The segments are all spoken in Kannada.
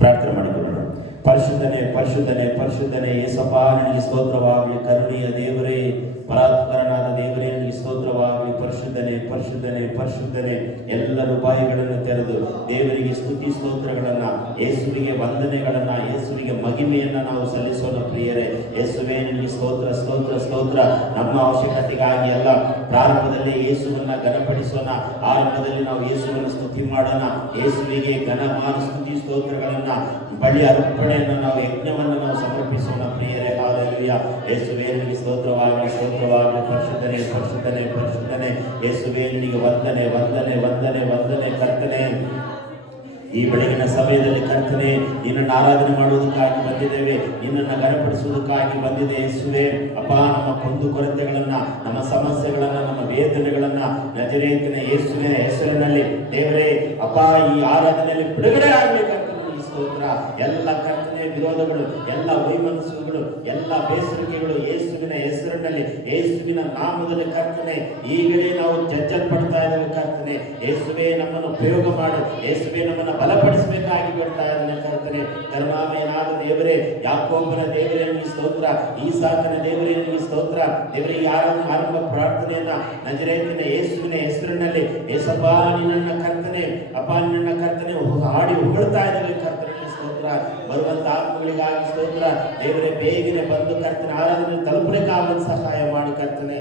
ಪ್ರಾರ್ಥನೆ ಮಾಡಿಕೊಳ್ಳೋಣ. ಪರಿಶುದ್ಧನೇ ಪರಿಶುದ್ಧನೇ ಪರಿಶುದ್ಧನೇ ಯೇಸಪ್ಪ, ನಿನಗೆ ಸ್ತೋತ್ರವಾಗಲಿ. ಕರುಣೆಯ ದೇವರೇ, ಪರಾತ್ಪರನಾದ ದೇವರೇ, ನಿನಗೆ ಸ್ತೋತ್ರವಾಗಲಿ. ಪರಿಶುದ್ಧನೇ ಪರಿಶುದ್ಧನೇ ಪರಿಶುದ್ಧನೇ. ಎಲ್ಲರೂ ಬಾಯಿಗಳನ್ನು ತೆರೆದು ದೇವರಿಗೆ ಸ್ತುತಿ ಸ್ತೋತ್ರಗಳನ್ನ, ಯೇಸುವಿಗೆ ವಂದನೆಗಳನ್ನ, ಯೇಸುವಿಗೆ ಮಹಿಮೆಯನ್ನ ನಾವು ಸಲ್ಲಿಸೋಣ. ಪ್ರಿಯರೇ, ಯೇಸುವೇ ನಿನಗೆ ಸ್ತೋತ್ರ ಸ್ತೋತ್ರ ಸ್ತೋತ್ರ. ನಮ್ಮ ಅವಶ್ಯಕತೆಗಾಗಿ ಅಲ್ಲ, ಪ್ರಾರಂಭದಲ್ಲಿ ಯೇಸುವನ್ನ ಘನಪಡಿಸೋಣ. ಆರಂಭದಲ್ಲಿ ನಾವು ಯೇಸುವನ್ನು ಸ್ತುತಿ ಮಾಡೋಣ. ಯೇಸುವಿಗೆ ಘನಮಾನ ಸ್ತುತಿ ಸ್ತೋತ್ರಗಳನ್ನ, ಬಳಿ ಅರ್ಪಣೆಯನ್ನು, ನಾವು ಯಜ್ಞವನ್ನು ನಾವು ಸಮರ್ಪಿಸೋಣ. ಪ್ರಿಯರೇ, ಹಾಲೆಲೂಯಾ. ಯೇಸುವೇ ನಿನಗೆ ಸ್ತೋತ್ರವಾಗಲಿ ಸ್ತೋತ್ರವಾಗಲಿ. ಪರಿಶುದ್ಧನೇ ಪರಿಶುದ್ಧನೇ ಪರಿಶುದ್ಧನೇ. ಯೇಸುವೇ ನಿನಗೆ ವಂದನೆ ವಂದನೆ ವಂದನೆ ವಂದನೆ. ಕರ್ತನೆ, ಈ ಬೆಳಗಿನ ಸಮಯದಲ್ಲಿ ಕರ್ತನೆ, ನಿನ್ನನ್ನು ಆರಾಧನೆ ಮಾಡುವುದಕ್ಕಾಗಿ ಬಂದಿದ್ದೇವೆ, ನಿನ್ನನ್ನು ಘನಪಡಿಸುವುದಕ್ಕಾಗಿ ಬಂದಿದೆ. ಯೇಸುವೇ ಅಪ್ಪ, ನಮ್ಮ ಕೊಂದು ಕೊರತೆಗಳನ್ನ, ನಮ್ಮ ಸಮಸ್ಯೆಗಳನ್ನ, ನಮ್ಮ ವೇದನೆಗಳನ್ನ ನಜರೇತಿನ ಯೇಸುವಿನ ಹೆಸರಿನಲ್ಲಿ ದೇವರೇ ಅಪ್ಪ, ಈ ಆರಾಧನೆಯಲ್ಲಿ ಬಿಡುಗಡೆ ಆಗಬೇಕು. ಸ್ತೋತ್ರ. ಎಲ್ಲ ಕರ್ತನೆ ವಿರೋಧಗಳು, ಎಲ್ಲ ವೈಮನಸ್ಸುಗಳು, ಎಲ್ಲ ಬೇಸರಿಕೆಗಳು ಯೇಸುವಿನ ಹೆಸರಿನಲ್ಲಿ, ಯೇಸುವಿನ ನಾಮದಲ್ಲಿ ಕರ್ತನೆ ಈಗಲೇ ನಾವು ಜಜ್ಜಲ್ಪಡ್ತಾ ಇದ್ದೇವೆ. ಕರ್ತನೆ, ಯೇಸುವೇ ನಮ್ಮನ್ನು ಉಪಯೋಗ ಮಾಡು. ಯೇಸುವೇ ನಮ್ಮನ್ನು ಬಲಪಡಿಸಬೇಕಾಗಿ ಬಿಡ್ತಾ ಇದ್ದಾನೆ. ಕರ್ತನೆ, ಕರುಣಾಮಯನಾದ ದೇವರೇ, ಯಾಕೋಬನ ದೇವರೇ ನಿಮಗೆ ಸ್ತೋತ್ರ, ಈಸಾಕನ ದೇವರೇ ನಿಮಗೆ ಸ್ತೋತ್ರ. ದೇವರೇ, ಯಾರನ್ನು ಆರಂಭ ಪ್ರಾರ್ಥನೆಯನ್ನ ನಜರೇತಿನ ಯೇಸುವಿನ ಹೆಸರಿನಲ್ಲಿ ಯೇಸಪ್ಪ ನಿನ್ನನ್ನ ಕರ್ತನೆ ಅಪ್ಪ, ನಿನ್ನ ಕರ್ತನೆ ಹಾಡಿ ಹೊಗಳ್ತಾ ಇದ್ದೇವೆ. ಕರ್ತನೆ ಸ್ತೋತ್ರ. ಬರುವಂತ ಆತ್ಮಗಳಿಗಾಗಿ ಸ್ತೋತ್ರ. ದೇವರೇ, ಬೇಗನೆ ಬಂದು ಕರ್ತನೆ ಆರಾಧನೆ ತಲುಪಲಿಕ್ಕಾಗ ಸಹಾಯ ಮಾಡಿ. ಕರ್ತನೆ,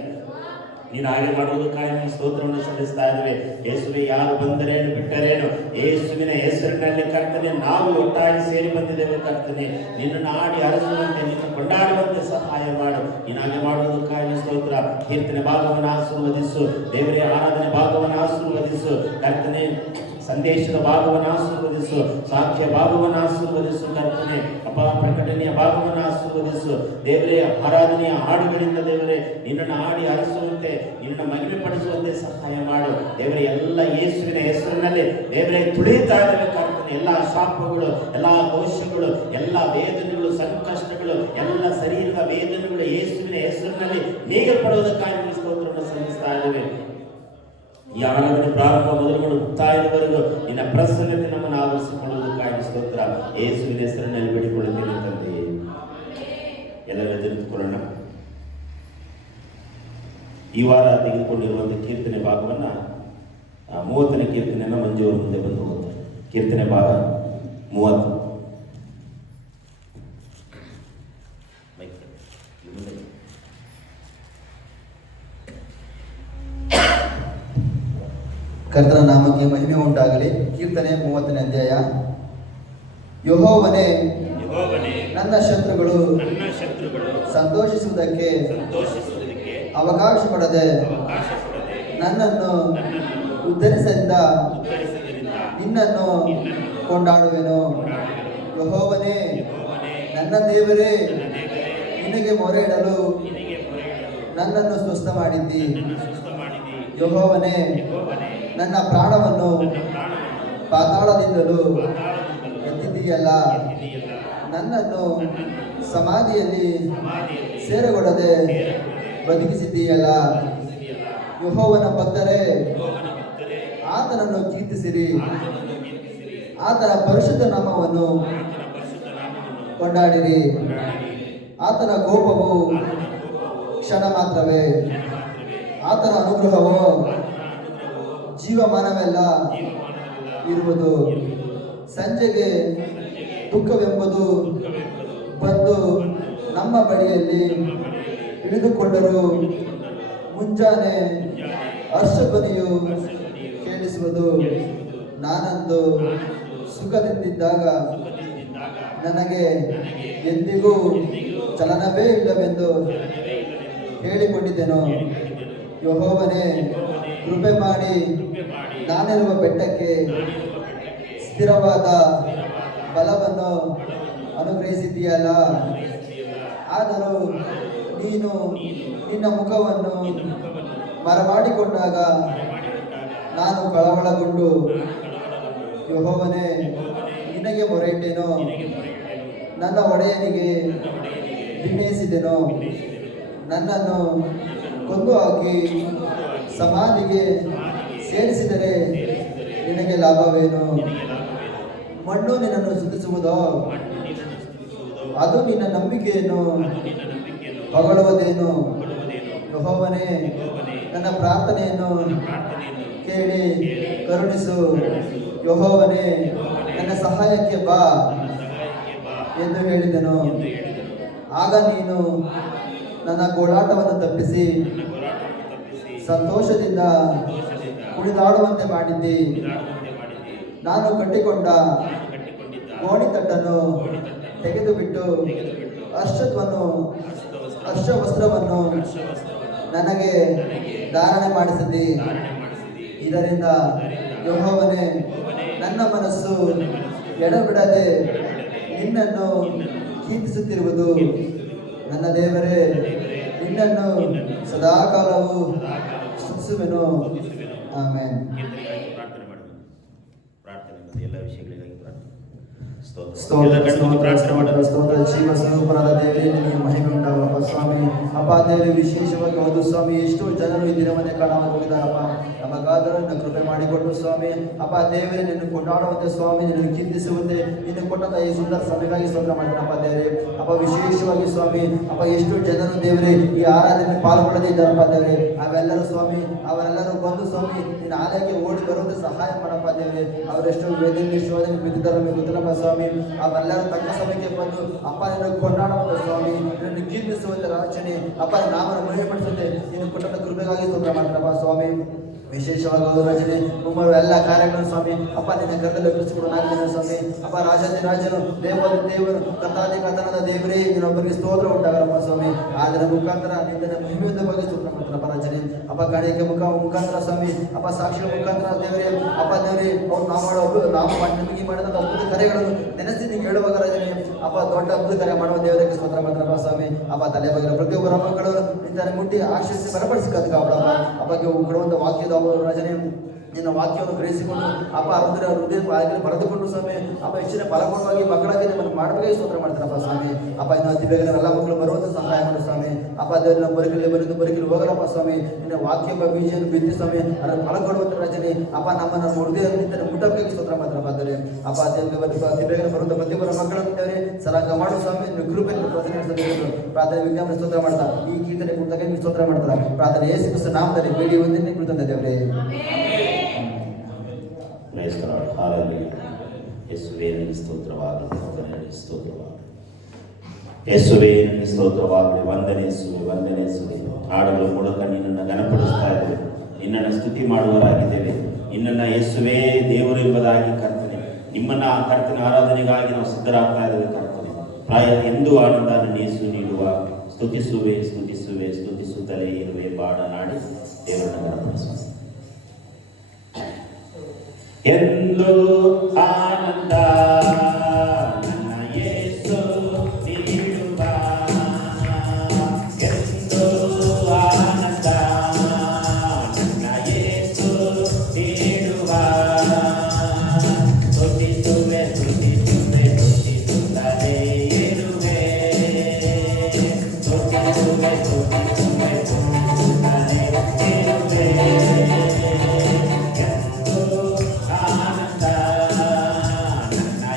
ನೀನು ಹಾಗೆ ಮಾಡುವುದಕ್ಕಾಗಿ ಸ್ತೋತ್ರವನ್ನು ಸಲ್ಲಿಸ್ತಾ ಇದ್ದೇವೆ. ಯೇಸುವೆ, ಯಾರು ಬಂದರೇನು ಬಿಟ್ಟರೇನು, ಯೇಸುವಿನ ಹೆಸರಿನಲ್ಲಿ ಕರ್ತನೆ ನಾವು ಒಟ್ಟಾಗಿ ಸೇರಿ ಬಂದಿದ್ದೇವೆ. ಕರ್ತನೆ, ನಿನ್ನನ್ನು ಆಡಿ ಅರಸುವಂತೆ, ನಿನ್ನ ಕೊಂಡಾಡುವಂತೆ ಸಹಾಯ ಮಾಡು. ನೀನು ಹಾಗೆ ಮಾಡುವುದಕ್ಕಾಗಿ ಸ್ತೋತ್ರ. ಕೀರ್ತನೆ ಭಾಗವನ್ನು ಆಶೀರ್ವದಿಸು. ದೇವರೇ, ಆರಾಧನೆ ಭಾಗವನ್ನು ಆಶೀರ್ವದಿಸು. ಕರ್ತನೆ, ಸಂದೇಶದ ಭಾಗವನ್ನು ಆಶೀರ್ವದಿಸು. ಸಾಕ್ಷ್ಯ ಭಾಗವನ್ನು ಆಶೀರ್ವದಿಸು. ಕರ್ತನೆ ಅಪ್ಪ, ಪ್ರಕಟಣೆಯ ಭಾಗವನ್ನು ಆಶೀರ್ವದಿಸು. ದೇವರೇ, ಆರಾಧನೆಯ ಹಾಡುಗಳಿಂದ ದೇವರೇ ನಿನ್ನನ್ನು ಹಾಡಿ ಹರಿಸುವಂತೆ, ನಿನ್ನನ್ನು ಮಹಿಮೆ ಪಡಿಸುವಂತೆ ಸಹಾಯ ಮಾಡು. ದೇವರೇ, ಎಲ್ಲ ಯೇಸುವಿನ ಹೆಸರಿನಲ್ಲಿ ದೇವರೇ ತುಳಿತಾ ಇದ್ದೇವೆ. ಕರ್ತನೆ, ಎಲ್ಲ ಶಾಪಗಳು, ಎಲ್ಲ ದೋಷಗಳು, ಎಲ್ಲ ವೇದನೆಗಳು, ಸಂಕಷ್ಟಗಳು, ಎಲ್ಲ ಶರೀರದ ವೇದನೆಗಳು ಯೇಸುವಿನ ಹೆಸರಿನಲ್ಲಿ ನೀಗಲ್ಪಡುವುದಕ್ಕಾಗಿ ಸ್ತೋತ್ರವನ್ನು ಸಲ್ಲಿಸ್ತಾ ಇದ್ದೇವೆ. ಈ ಆರಾಧನೆ ಪ್ರಾರಂಭ ಮೊದಲುಗಳು ಮುಕ್ತಾಯದವರೆಗೂ ನಿನ್ನ ಪ್ರಸನ್ನತೆ ನಮ್ಮನ್ನು ಆವರಿಸಿಕೊಳ್ಳುವುದಕ್ಕಾಗಿ ಸ್ತೋತ್ರ. ಯೇಸುವಿನ ಹೆಸರಿನಲ್ಲಿ ಬೇಡಿಕೊಳ್ಳುತ್ತೇನೆ ತಂದೆ. ಎಲ್ಲರ ತಿಳಿದುಕೊಳ್ಳೋಣ. ಈ ವಾರ ತೆಗೆದುಕೊಂಡಿರುವಂತಹ ಕೀರ್ತನೆ ಭಾಗವನ್ನ 30ನೇ ಕೀರ್ತನೆಯನ್ನು ಮಂಜು ಅವರ ಮುಂದೆ ಬಂದು ಹೋಗ್ತಾರೆ. ಕೀರ್ತನೆ ಭಾಗ 30. ಕರ್ತನ ನಾಮಕ್ಕೆ ಮಹಿಮೆ ಉಂಟಾಗಲಿ. ಕೀರ್ತನೆ 30ನೇ ಅಧ್ಯಾಯ. ಯೆಹೋವನೇ, ನನ್ನ ಶತ್ರುಗಳು ಸಂತೋಷಿಸುವುದಕ್ಕೆ ಅವಕಾಶ ಕೊಡದೆ ನನ್ನನ್ನು ಉದ್ಧರಿಸಿದ ನಿನ್ನನ್ನು ಕೊಂಡಾಡುವೆನು. ಯೆಹೋವನೇ, ನನ್ನ ದೇವರೇ, ನಿನಗೆ ಮೊರೆ ಇಡಲು ನನ್ನನ್ನು ಸ್ವಸ್ಥ ಮಾಡಿದ್ದಿ. ಯೆಹೋವನೇ, ನನ್ನ ಪ್ರಾಣವನ್ನು ಪಾತಾಳದಿಂದಲೂ ಎತ್ತಿದ್ದೀಯಲ್ಲ. ನನ್ನನ್ನು ಸಮಾಧಿಯಲ್ಲಿ ಸೇರಗೊಡದೆ ಬದುಕಿಸಿದ್ದೀಯಲ್ಲ. ಯೆಹೋವನ ಭಕ್ತರೇ, ಆತನನ್ನು ಕೀರ್ತಿಸಿರಿ. ಆತನ ಪರಿಶುದ್ಧ ನಾಮವನ್ನು ಕೊಂಡಾಡಿರಿ. ಆತನ ಕೋಪವು ಕ್ಷಣ ಮಾತ್ರವೇ, ಆತನ ಅನುಗ್ರಹವು ಜೀವಮಾನವೆಲ್ಲ ಇರುವುದು. ಸಂಜೆಗೆ ದುಃಖವೆಂಬುದು ಬಂದು ನಮ್ಮ ಬಳಿಯಲ್ಲಿ ಇಳಿದುಕೊಂಡರೂ ಮುಂಜಾನೆ ಹರ್ಷಧ್ವನಿಯು ಕೇಳಿಸುವುದು. ನಾನಂದು ಸುಖದಿಂದಿದ್ದಾಗ ನನಗೆ ಎಂದಿಗೂ ಚಲನವೇ ಇಲ್ಲವೆಂದು ಹೇಳಿಕೊಂಡಿದ್ದೆನು. ಯೆಹೋವನೇ, ಕೃಪೆ ಮಾಡಿ ನಾನಿರುವ ಬೆಟ್ಟಕ್ಕೆ ಸ್ಥಿರವಾದ ಬಲವನ್ನು ಅನುಗ್ರಹಿಸಿದ್ದೀಯಲ್ಲ. ಆದರೂ ನೀನು ನಿನ್ನ ಮುಖವನ್ನು ಮರೆಮಾಡಿಕೊಂಡಾಗ ನಾನು ಕಳವಳಗೊಂಡು ಯೆಹೋವನೇ, ನಿನಗೆ ಮೊರೆಯಿಟ್ಟೆನು. ನನ್ನ ಒಡೆಯನಿಗೆ ವಿನಯಿಸಿದೆನು. ನನ್ನನ್ನು ಕೊಂದು ಹಾಕಿ ಸಮಾಧಿಗೆ ಸೇರಿಸಿದರೆ ನಿನಗೆ ಲಾಭವೇನು? ಮಣ್ಣು ನಿನ್ನನ್ನು ಸ್ತುತಿಸುವುದೋ? ಅದು ನಿನ್ನ ನಂಬಿಕೆಯನ್ನು ಹೊಗಳುವುದೇನು? ಯೆಹೋವನೇ, ನನ್ನ ಪ್ರಾರ್ಥನೆಯನ್ನು ಕೇಳಿ ಕರುಣಿಸು. ಯೆಹೋವನೇ, ನನ್ನ ಸಹಾಯಕ್ಕೆ ಬಾ ಎಂದು ಹೇಳಿದನು. ಆಗ ನೀನು ನನ್ನ ಗೋಳಾಟವನ್ನು ತಪ್ಪಿಸಿ ಸಂತೋಷದಿಂದ ಕುಣಿದಾಡುವಂತೆ ಮಾಡಿದ್ದಿ. ನಾನು ಕಟ್ಟಿಕೊಂಡ ಗೋಣಿತಟ್ಟನ್ನು ತೆಗೆದುಬಿಟ್ಟು ಅಶ್ವವಸ್ತ್ರವನ್ನು ನನಗೆ ಧಾರಣೆ ಮಾಡಿಸಿದ್ದಿ. ಇದರಿಂದ ಯೆಹೋವನೇ, ನನ್ನ ಮನಸ್ಸು ಎಡಬಿಡದೆ ನಿನ್ನನ್ನು ಕೀರ್ತಿಸುತ್ತಿರುವುದು. ನನ್ನ ದೇವರೇ, ನಿನ್ನನ್ನು ಸದಾಕಾಲವೂ ಸ್ತುತಿಸುವೆನು. ಆಮೆನ್. ಎಲ್ಲ ವಿಷಯಗಳಿಗಾಗಿ ಪ್ರಾರ್ಥನೆ. ಸ್ತೋತ್ರ ಜೀವ ಸ್ವರೂಪನಾದ ದೇವರೇ, ನಿನಗೆ ಮಹಿಮೆ ಉಂಟಾಗಪ್ಪ ಸ್ವಾಮಿ. ಅಪ್ಪ ದೇವರೇ, ವಿಶೇಷವಾಗಿ ಹೌದು ಸ್ವಾಮಿ, ಎಷ್ಟೋ ಜನರು ಈ ದಿನವನ್ನೇ ಕಾಣಲು ಹೋಗಿದ್ದಾರಪ್ಪ. ನಮಗಾದರೂ ನಿನ್ನ ಕೃಪೆ ಮಾಡಿಕೊಟ್ಟು ಸ್ವಾಮಿ. ಅಪ್ಪ ದೇವರೇ, ನಿನ್ನ ಕೊಂಡಾಡುವಂತೆ ಸ್ವಾಮಿ, ನಿನ್ನ ಕೀರ್ತಿಸುವಂತೆ ನಿನ್ನ ಕೊಟ್ಟಂತ ಈ ಸುಂದರ ಸಭೆಗಾಗಿ ಸ್ತೋತ್ರ ಮಾಡ್ತೀನಪ್ಪ ದೇವರೇ. ಅಪ್ಪ ವಿಶೇಷವಾಗಿ ಸ್ವಾಮಿ, ಅಪ್ಪ ಎಷ್ಟು ಜನರು ದೇವರೇ ಈ ಆರಾಧನೆ ಪಾಲ್ಗೊಳ್ಳದೇ ಇದ್ದಾರಪ್ಪ ದೇವರೇ. ಅವೆಲ್ಲರೂ ಸ್ವಾಮಿ, ಅವರೆಲ್ಲರೂ ಬಂದು ಸ್ವಾಮಿ ನಿನ್ನ ಆಲಯಕ್ಕೆ ಓಡಿ ಬರುವಂತೆ ಸಹಾಯ ಮಾಡಪ್ಪ ದೇವರೇ. ಅವರೆಷ್ಟು ವೇದನೆ ಶೋಧನೆ ಬಿದ್ದಿದ್ದಾರೆ ನಮಗೆ ಗೊತ್ತಿಲ್ಲಪ್ಪ ಸ್ವಾಮಿ. ಅವೆಲ್ಲರೂ ತಕ್ಕ ಸಮಯಕ್ಕೆ ಬಂದು ಅಪ್ಪ ನಿನ್ನ ಕೊಂಡಾಡುವಂತೆ ಸ್ವಾಮಿ, ನಿನ್ನ ಕೀರ್ತಿಸುವಂತೆ ರಾಜನೇ ಅಪ್ಪ ನಾಮನ್ನು ಮಹಿಮೆ ಪಡಿಸುತ್ತೆ ನೀನು ಕೊಟ್ಟಂತ ಕೃಪೆಗಾಗಿ ಸ್ತೋತ್ರ ಮಾಡ್ತಾರಪ್ಪ ಸ್ವಾಮಿ. ವಿಶೇಷವಾಗಿ ರಚನೆ ಮುಂಬರುವ ಎಲ್ಲ ಕಾರ್ಯಗಳನ್ನು ಸ್ವಾಮಿ ಅಪ್ಪ ನಿನ್ನ ಕರ್ತಲ್ಲಿ ಒಪ್ಪಿಸಿಕೊಡಲಾಗಿದೆ ಸ್ವಾಮಿ. ಅಪ್ಪ ರಾಜನು ದೇವರು ಕರ್ತಾದಿ ಕರ್ತನಾದ ದೇವರೇ, ನೀನೊಬ್ಬರಿಗೆ ಸ್ತೋತ್ರ ಉಂಟಾಗರಪ್ಪ ಸ್ವಾಮಿ. ಅದರ ಮುಖಾಂತರ ನಿನ್ನ ಮಹಿಮೆಯಿಂದ ಬಗ್ಗೆ ಸ್ತೋತ್ರ ಮಾಡ್ತಾರಪ್ಪ ರಾಜನೇ. ಅಪ್ಪ ಗಾಡಿಗೆ ಮುಖಾಂತರ ಸ್ವಾಮಿ ಅಪ್ಪ ಸಾಕ್ಷಿಗಳ ಮುಖಾಂತರ ದೇವರೇ ಅಪ್ಪ ದೇವರೇ ಅವ್ರು ನಾವು ನಿಮಗೆ ಮಾಡಿದಂಥ ಅದ್ಭುತ ಕಾರ್ಯಗಳನ್ನು ನೆನೆಸಿ ನೀವು ಹೇಳುವಾಗ ರಾಜನೇ ಅಪ್ಪ ದೊಡ್ಡ ಅದ್ಭುತ ಕಾರ್ಯ ಮಾಡುವ ದೇವರಿಗೆ ಸ್ತೋತ್ರ ಮಾಡ್ತಾರಪ್ಪ ಸ್ವಾಮಿ. ಅಪ್ಪ ತಲೆ ಬಗ್ಗೆ ಪ್ರತಿಯೊಬ್ಬರ ಮಕ್ಕಳು ನಿನ್ನ ಮುಟ್ಟಿ ಆಶಿಸಿ ಬಲಪಡಿಸಿಕ ಅಪ್ಪ ಕೊಡುವಂಥ ವಾಕ್ಯದ ರಾಜನೇ ನಿನ್ನ ವಾಕ್ಯವನ್ನು ಗ್ರಹಿಸಿಕೊಂಡು ಅಪ್ಪ ಹೃದಯ ಬರೆದುಕೊಂಡು ಸ್ವಾಮಿ ಅಪ್ಪ ಹೆಚ್ಚಿನ ಫಲಪೂರ್ಣವಾಗಿ ಮಕ್ಕಳಾಗಿ ನಮ್ಮನ್ನು ಮಾಡಬೇಕಾಗಿ ಸ್ತೋತ್ರ ಮಾಡ್ತಾರಪ್ಪ ಸ್ವಾಮಿ. ಅಪ್ಪ ಇನ್ನು ಅತಿ ಬೇಗ ಎಲ್ಲ ಮಕ್ಕಳು ಬರುವಂಥ ಸಹಾಯ ಮಾಡು ಸ್ವಾಮಿ. ಅಪ್ಪ ದೇವರ ಬರಿಕಲಿ ಹೋಗಲಪ್ಪ ಸ್ವಾಮಿ. ನಿನ್ನ ವಾಕ್ಯ ಬೀಜವನ್ನು ಬಿತ್ತಿ ಸ್ವಾಮಿ ಅದನ್ನು ಫಲ ಕೊಡುವಂಥ ರಚನೆ ಅಪ್ಪ ನಮ್ಮನ್ನು ಹೃದಯ ನಿಂತ ಮುಟ್ಟಬೇಕಾಗಿ ಸ್ತೋತ್ರ ಮಾಡ್ತಾರಪ್ಪ ದೇವರೇ. ಅಪ್ಪ ದೇವರಿಗೆ ಅತಿ ಬೇಗ ಬರುವಂಥ ಪ್ರತಿಯೊಬ್ಬರ ಮಕ್ಕಳನ್ನು ದೇವರೇ ಸರಾಗ ಮಾಡು ಸ್ವಾಮಿ. ನಿನ್ನ ಕೃಪೆ ಪ್ರಾರ್ಥನೆ ವಿಜ್ಞಾಪನೆ ಸ್ತೋತ್ರ ಮಾಡ್ತಾ ಈ ಕೀರ್ತನೆ ಕುರಿತಾಗ ನೀವು ಸ್ತೋತ್ರ ಮಾಡ್ತಾರೆ. ಪ್ರಾರ್ಥನೆ ಯೇಸು ಕ್ರಿಸ್ತ ನಾಮದಲ್ಲಿ ಬೇಡಿ ಒಂದನ್ನೇ ಕುರಿತಂತ ದೇವರೇ. ಯೇಸುವೇ ನಿನಗೆ ಸ್ತೋತ್ರವಾಗಲಿ, ವಂದನೆ ಸ್ತೋತ್ರವಾಗಲಿ. ಯೇಸುವೇ ನಿನಗೆ ಸ್ತೋತ್ರವಾಗಲಿ, ವಂದನೆ ಯೇಸುವೆ, ವಂದನೆ ಯೇಸುವೆ. ಹಾಡುಗಳ ಮೂಲಕ ನಿನ್ನನ್ನು ಘನಪಡಿಸ್ತಾ ಇದ್ದೇವೆ, ನಿನ್ನನ್ನು ಸ್ತುತಿ ಮಾಡುವರಾಗಿದ್ದೇವೆ. ನಿನ್ನನ್ನು ಯೇಸುವೇ ದೇವರು ಎಂಬುದಾಗಿ ಕರ್ತನೆ, ನಿಮ್ಮನ್ನ ಕರ್ತನ ಆರಾಧನೆಗಾಗಿ ನಾವು ಸಿದ್ಧರಾಗ್ತಾ ಇದ್ದೇವೆ ಕರ್ತನೆ. ಪ್ರಾಯ ಎಂದೂ ಆನಂದ ನನ್ನ ಯೇಸು ನೀಡುವ ಸ್ತುತಿಸುವೆ ಸ್ತುತಿಸುವೆ ಸ್ತುತಿಸುತ್ತಲೇ ಇರುವೆ ಬಾಡನಾಡಿ ದೇವರನ್ನು ಘನಪಡಿಸುವ. ಎಂದು ಆನಂದ ನನ್ನ ಯೇಸು ನೀಡುವ, ಎಂದು ಆನಂದ ನನ್ನ ಯೇಸು ನೀಡುವ. ಸ್ತುತಿಸುವೆ ಸ್ತುತಿಸುವೆ ಸ್ತುತಿಸುತ್ತಲೇ ಇರುವೆ, ಸ್ತುತಿಸುವೆ ಸ್ತುತಿಸುವೆ ಸ್ತುತಿಸುತ್ತಲೇ ಇರುವೆ. ಆನಂದ ನನ್ನ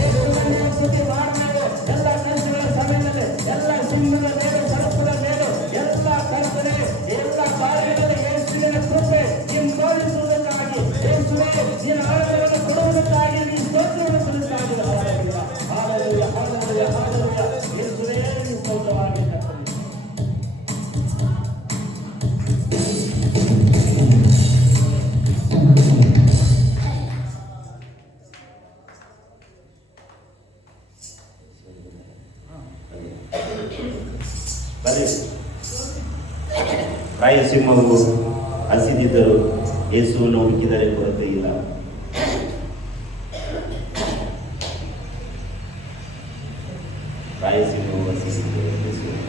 ಯೇಸುವನ್ನೇ ಸ್ತುತಿ ಮಾಡಬೇಕು. ಎಲ್ಲ ಕಷ್ಟಗಳ ಸಮಯದಲ್ಲಿ, ಎಲ್ಲ ಸಿಂಹದ ಮೇಲೆ, ಸರ್ಪದ ಮೇಲೆ, ಎಲ್ಲ ಕರ್ತನೆ, ಎಲ್ಲ ಕಾರ್ಯಗಳಲ್ಲಿ ಯೇಸುವಿನ ಕೃಪೆ ಹಿಂಬಾಲಿಸುವುದಕ್ಕಾಗಿ, ಯೇಸುವೇ ನಿನ್ನ ಆರೋಗ್ಯವನ್ನು ಕೊಡುವುದಕ್ಕಾಗಿ ನೀನು ಸ್ತೋತ್ರವನ್ನು ಸಲ್ಲಿಸುತ್ತಾರೆ. Hallelujah, hallelujah, hallelujah. ಯೇಸುವೇ ನೀನು ಸ್ತೋತ್ರವಾಗಿ ಕರ್ತನೆ. ಬರೀ ರಾಯಸಿಂಹವು ಹಸಿದಿದ್ದರು, ಯೇಸುವನ್ನು ಹುಡುಕಿದರೆ ಕೊರತೆ ಇಲ್ಲ. ರಾಯಸಿಂಹವು ಹಸಿದಿದ್ದರು, ಯೇಸುವನ್ನು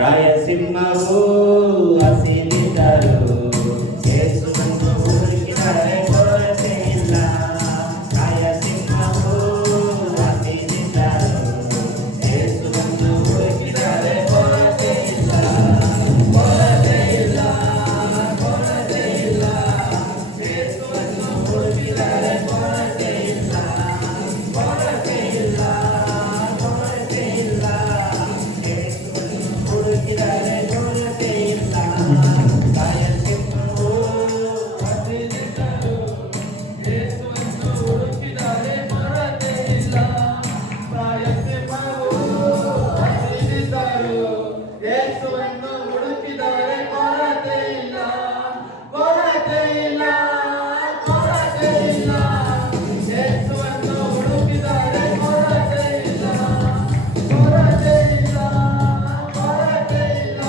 ರಾಯಸಿಂಹವು ಹಸಿದಿದ್ದರು, ಯೇಸುವನ್ನು ಹುಡುಕಿದರೆ ಕೊರತೆ ಇಲ್ಲ. ರಾಯಸಿಂಹವು ಹಸಿದಿದ್ದರು, ಯೇಸುವನ್ನು ಹುಡುಕಿದರೆ ಕೊರತೆ ಇಲ್ಲ, ಕೊರತೆ ಇಲ್ಲ, ಕೊರತೆ ಇಲ್ಲ. ಯೇಸುವನ್ನು ಹುಡುಕಿದರೆ ಕೊರತೆ ಇಲ್ಲ, ಕೊರತೆ ಇಲ್ಲ, ಕೊರತೆ ಇಲ್ಲ. ಹುಡುಕಿದರೆ ಕೊರತೆ ಇಲ್ಲ. ರಾಯಸಿಂಹವು ಹಸಿದಿದ್ದರು, ಯೇಸುವನ್ನು ಹುಡುಕಿದರೆ ಕೊರತೆ ಇಲ್ಲ. ರಾಯಸಿಂಹವು ಹಸಿದಿದ್ದರು, ಯೇಸುವನ್ನು ಹುಡುಕಿದರೆ ಕೊರತೆ ಇಲ್ಲ, ಕೊರತೆ ಇಲ್ಲ, ಕೊರತೆ ಇಲ್ಲ. ಯೇಸುವನ್ನು ಹುಡುಕಿದರೆ ಕೊರತೆ ಇಲ್ಲ, ಕೊರತೆ ಇಲ್ಲ, ಕೊರತೆ ಇಲ್ಲ.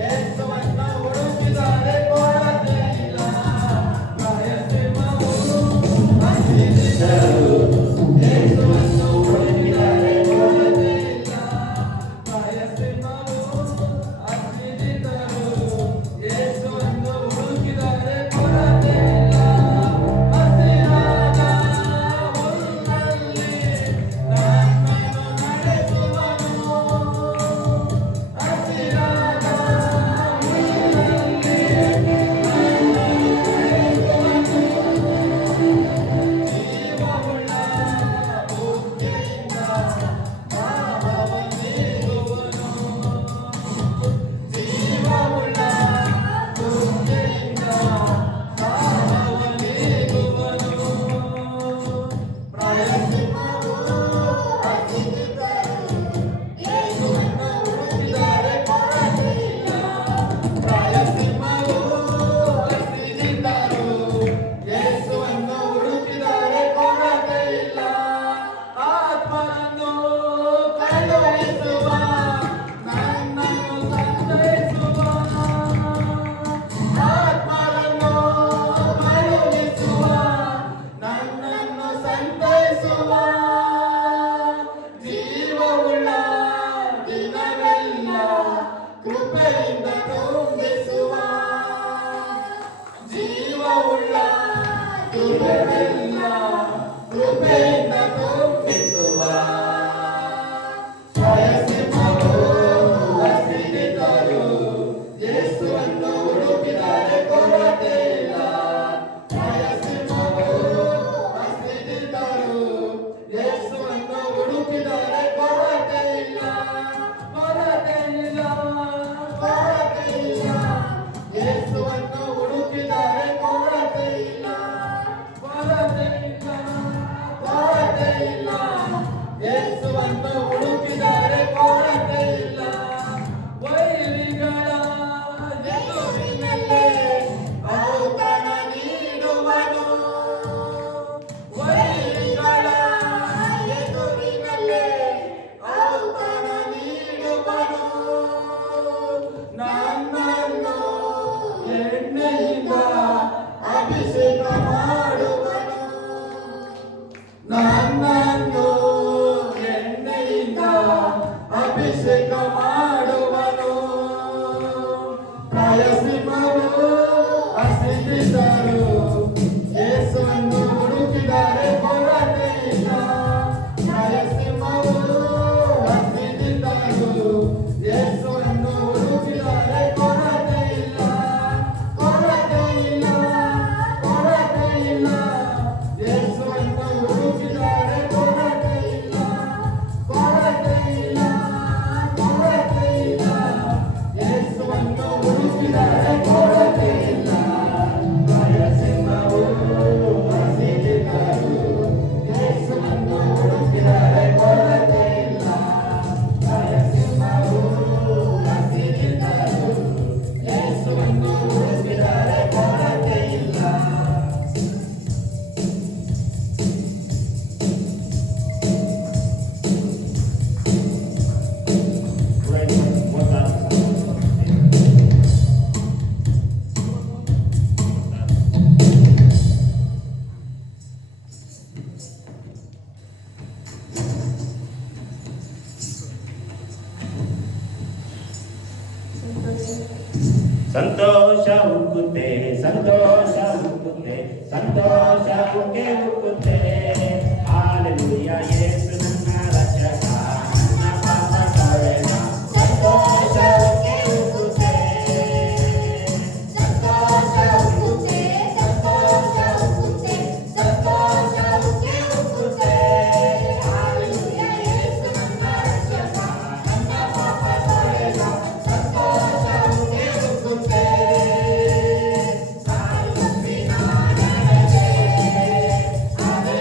ಯೇಸುವನ್ನು ಹುಡುಕಿದರೆ ಕೊರತೆ ಇಲ್ಲ. ರಾಯಸಿಂಹವು ಹಸಿದಿದ್ದರು, ಯೇಸುವನ್ನು ಹುಡುಕಿದರೆ ಕೊರತೆ ಇಲ್ಲ. ರಾಯಸಿಂಹವು ಹಸಿದಿದ್ದರು, ಯೇಸುವನ್ನು ಹುಡುಕಿದರೆ ಕೊರತೆ ಇಲ್ಲ. ಹಸಿರಾದ ಹುಲ್ಲಲ್ಲಿ ನನ್ನನ್ನು ನಡೆಸುವನು, ಹಸಿರಾದ ಹುಲ್ಲಲ್ಲಿ ಜೀವವುಳ್ಳ ಬುದ್ಧಿಯಿಂದ ದಾಹವನ್ನೀಗುವನು, ಜೀವವುಳ್ಳ ಬುದ್ಧಿಯಿಂದ ದಾಹವನ್ನೀಗುವನು. ರಾಯಸಿಂಹವು ಹಸಿದಿದ್ದರು, ಯೇಸುವನ್ನು ಹುಡುಕಿದರೆ ಕೊರತೆ ಇಲ್ಲ. ರಾಯಸಿಂಹವು ಹಸಿದಿದ್ದರು, ಯೇಸುವನ್ನು ಹುಡುಕಿದರೆ ಕೊರತೆ ಇಲ್ಲ. ಆತ್ಮನನ್ನು ಕಳುಹಿಸುವ, ನನ್ನನ್ನು ಸಂತೈಸುವ, ಆತ್ಮನನ್ನು ಕಳುಹಿಸುವ, ನನ್ನನ್ನು ಸಂತೈಸುವ. ಜೀವವುಳ್ಳ ದಿನವೆಲ್ಲ ಕೃಪೆಯಿಂದ ತುಂಬಿಸುವ, ಜೀವವುಳ್ಳ ದಿನವೆಲ್ಲ ಕೃಪೆಯಿಂದ ತುಂಬಿಸುವ. ರಾಯಸಿಂಹವು ಹಸಿದಿದ್ದರು, ಯೇಸುವನ್ನು ಹುಡುಕಿದರೆ ಕೊರತೆ ಇಲ್ಲ. ರಾಯಸಿಂಹವು ಹಸಿದಿದ್ದರು, ಯೇಸುವನ್ನು ಹುಡುಕಿದರೆ ಕೊರತೆ ಇಲ್ಲ, ಕೊರತೆ ಇಲ್ಲ, ಕೊರತೆ ಇಲ್ಲ. ಯೇಸುವನ್ನು ಹುಡುಕಿದರೆ ಕೊರತೆ ಇಲ್ಲ, ಕೊರತೆ ಇಲ್ಲ, ಕೊರತೆ ಇಲ್ಲ. ಯೇಸುವನ್ನು ಹುಡುಕಿದರೆ ಕೊರತೆ ಇಲ್ಲ. ವೈರಿಗಳ ಎದುರಿನಲ್ಲೇ ಔತಣ ನೀಡುವನು, ವೈರಿಗಳ ಎದುರಿನಲ್ಲೇ ಔತಣ ನೀಡುವನು. ನನ್ನನ್ನು ಎಣ್ಣೆಯಿಂದ ಅಭಿಷೇಕ ಮಾಡುವನು, ನನ್ನನ್ನು ಎಣ್ಣೆಯಿಂದ ಅಭಿಷೇಕ ಮಾಡುವನು. ರಾಯಸಿಂಹ ಸಂತೋಷ ಉಕ್ಕುತ್ತೆ, ಸಂತೋಷ ಉಕ್ಕುತ್ತೆ, ಸಂತೋಷ ಉಕ್ಕೆ ಉಕ್ಕುತ್ತೆ. ಹಾಲೆಲೂಯಾ, ಯೇಸು ನನ್ನ ರಕ್ಷಕ, ನನ್ನ ಪಾಪ ತೊಳೆದ. ಸಂತೋಷ ಉಕ್ಕೆ ಉಕ್ಕುತ್ತೆ, ಸಂತೋಷ ಉಕ್ಕುತ್ತೆ, ಸಂತೋಷ ಉಕ್ಕುತ್ತೆ, ಸಂತೋಷ ಉಕ್ಕೆ ಉಕ್ಕುತ್ತೆ. ಹಾಲೆಲೂಯಾ, ಯೇಸು ನನ್ನ ರಕ್ಷಕ, ನನ್ನ ಪಾಪ ತೊಳೆದ. ಸಂತೋಷ ಉಕ್ಕೆ ಉಕ್ಕುತ್ತೆ. ಸಾಯುತ್ತಿನ ನನಗೆ, ಅದೇ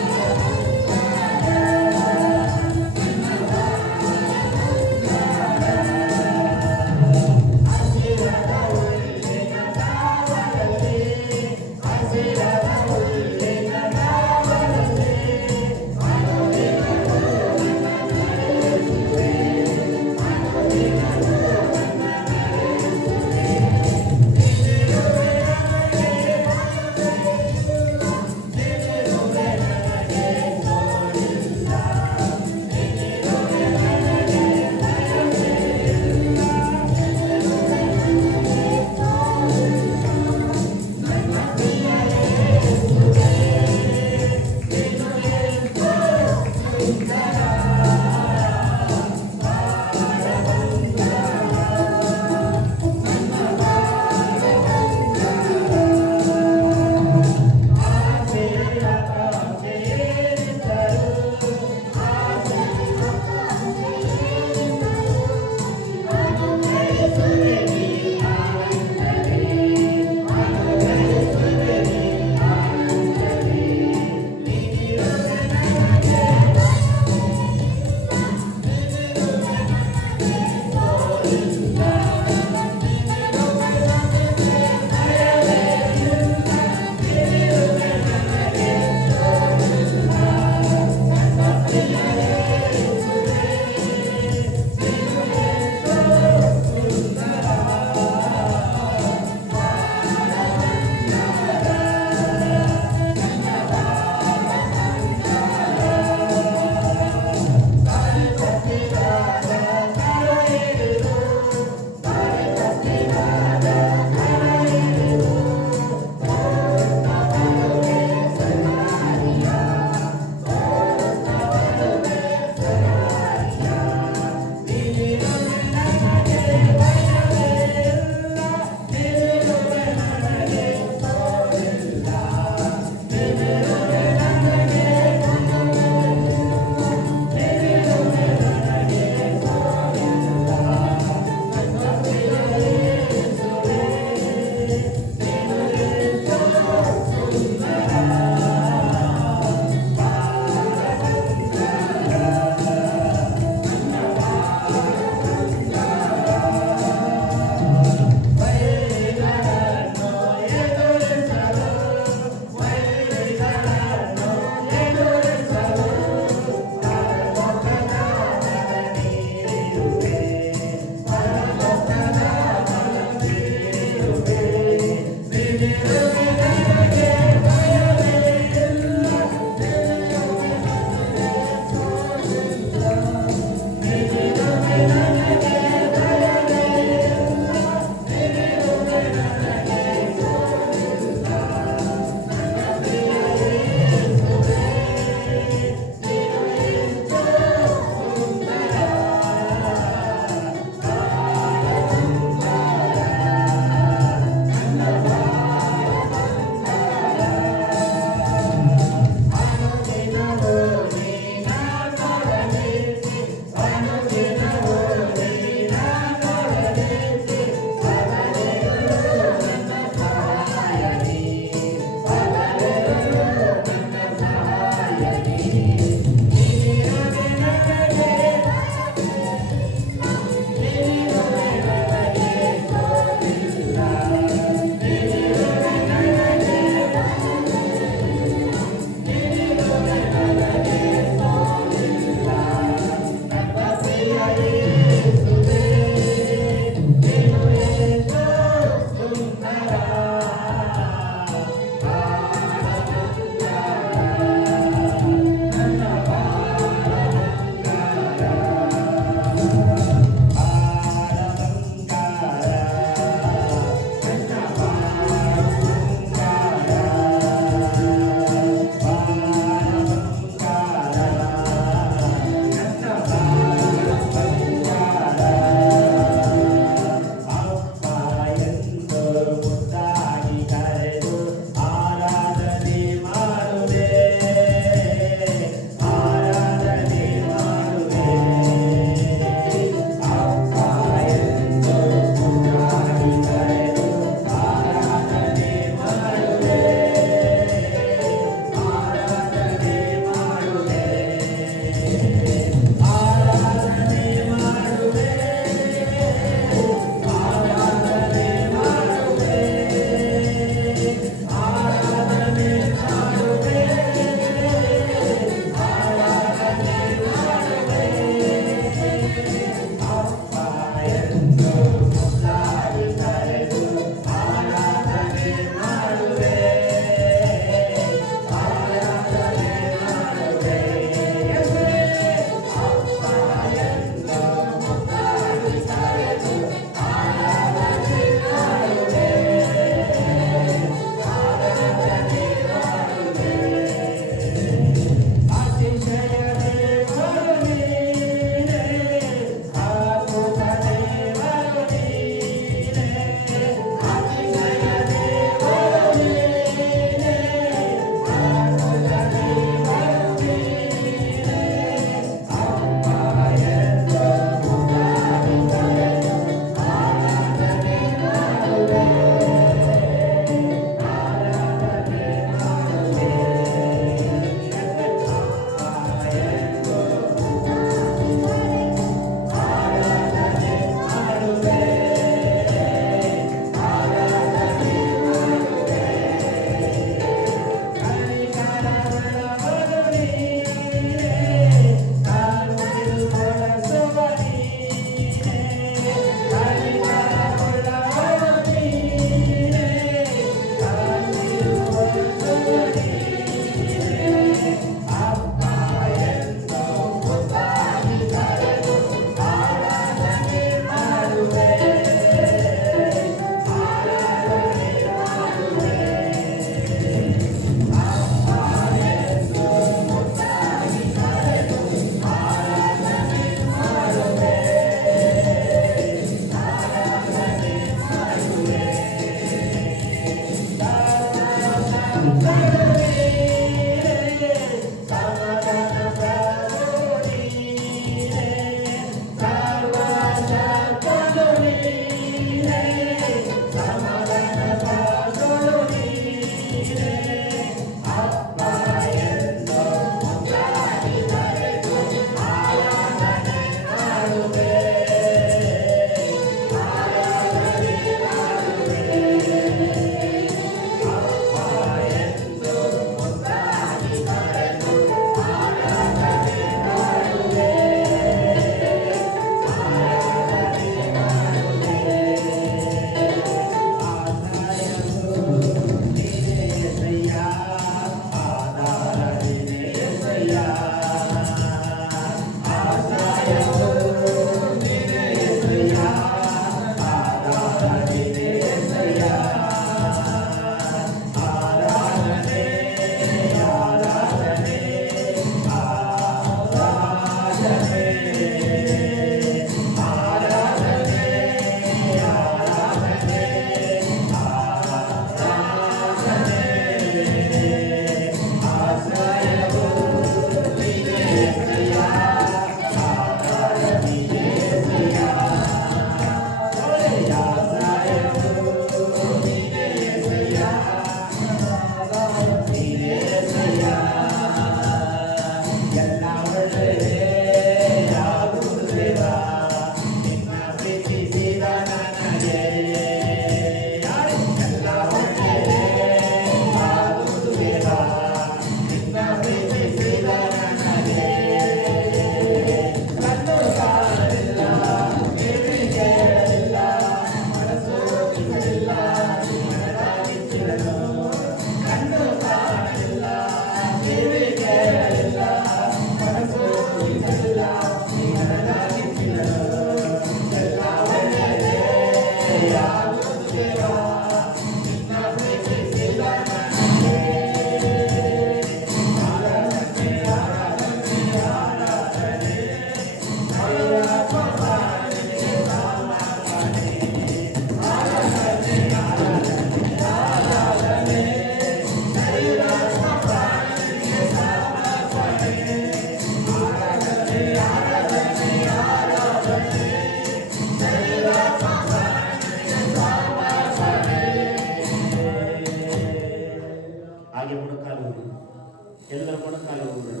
ಎಲ್ಲರ ಮೊಣಕಾಲು ಹೋಗೋಣ.